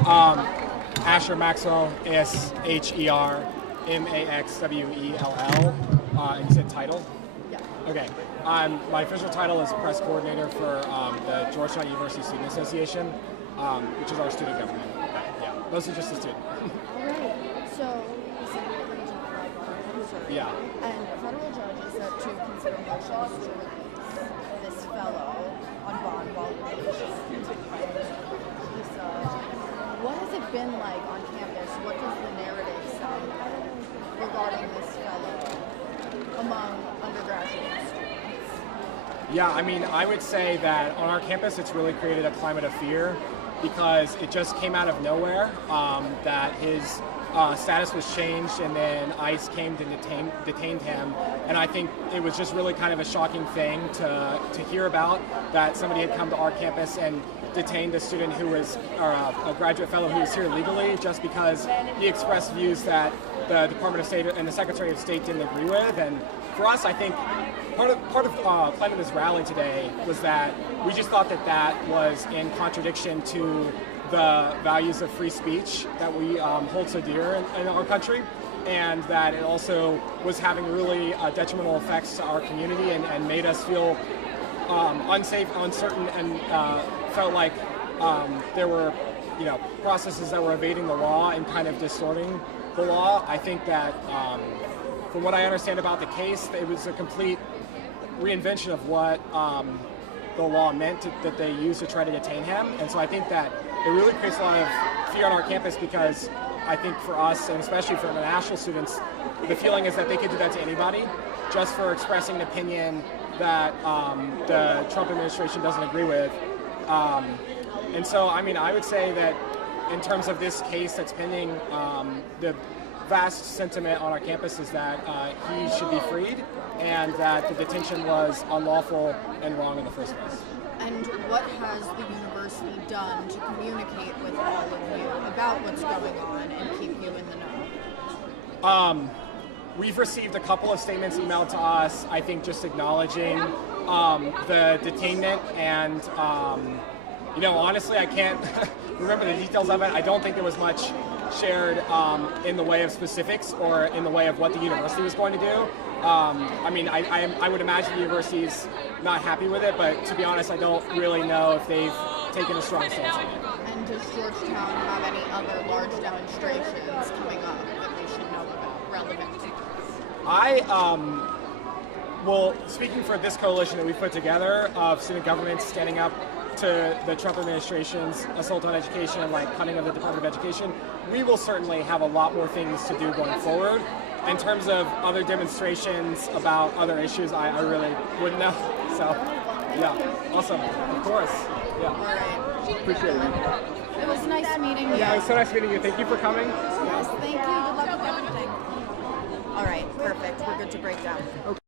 Asher Maxwell, ASHER MAXWELL, and you said title? Yeah. Okay. My official title is press coordinator for the Georgetown University Student Association, which is our student government. Yeah, mostly just a student. All right. So, you said you're regional Missouri. Yeah. And a federal judge is set to consider motions to release this fellow on bond while litigation continues. What has it been like on campus? What does the narrative say regarding this fellow among undergraduate students? Yeah, I mean, I would say that on our campus it's really created a climate of fear because it just came out of nowhere that his status was changed and then ICE came to detained him. And I think it was just really kind of a shocking thing to hear about, that somebody had come to our campus and detained a student who was, or a graduate fellow who was here legally just because he expressed views that the Department of State and the Secretary of State didn't agree with. And for us, I think part of planning this rally today was that we just thought that was in contradiction to the values of free speech that we hold so dear in our country, and that it also was having really detrimental effects to our community and made us feel unsafe, uncertain, and felt like there were, processes that were evading the law and kind of distorting the law. I think that, from what I understand about the case, it was a complete reinvention of what the law meant that they used to try to detain him. And so I think that it really creates a lot of fear on our campus because I think for us, and especially for international students, the feeling is that they could do that to anybody just for expressing an opinion that the Trump administration doesn't agree with. And so, I mean, I would say that in terms of this case that's pending, the vast sentiment on our campus is that he should be freed and that the detention was unlawful and wrong in the first place. And what has the university done to communicate with all of you about what's going on and keep you in the know? We've received a couple of statements emailed to us, I think just acknowledging the detainment and, honestly, I can't remember the details of it. I don't think there was much shared in the way of specifics or in the way of what the university was going to do. I mean, I would imagine the university's not happy with it, but to be honest, I don't really know if they've taken a strong stance on it. And does Georgetown have any other large demonstrations coming up that we should know about, relevant to us? Well, speaking for this coalition that we put together of student governments standing up to the Trump administration's assault on education and cutting of the Department of Education, we will certainly have a lot more things to do going forward. In terms of other demonstrations about other issues, I really wouldn't know. So, yeah, awesome, of course. Yeah. Appreciate it. It was nice meeting you. Yeah, it was so nice meeting you. Thank you for coming. Yes, thank you. Good luck with everything. All right, perfect. We're good to break down.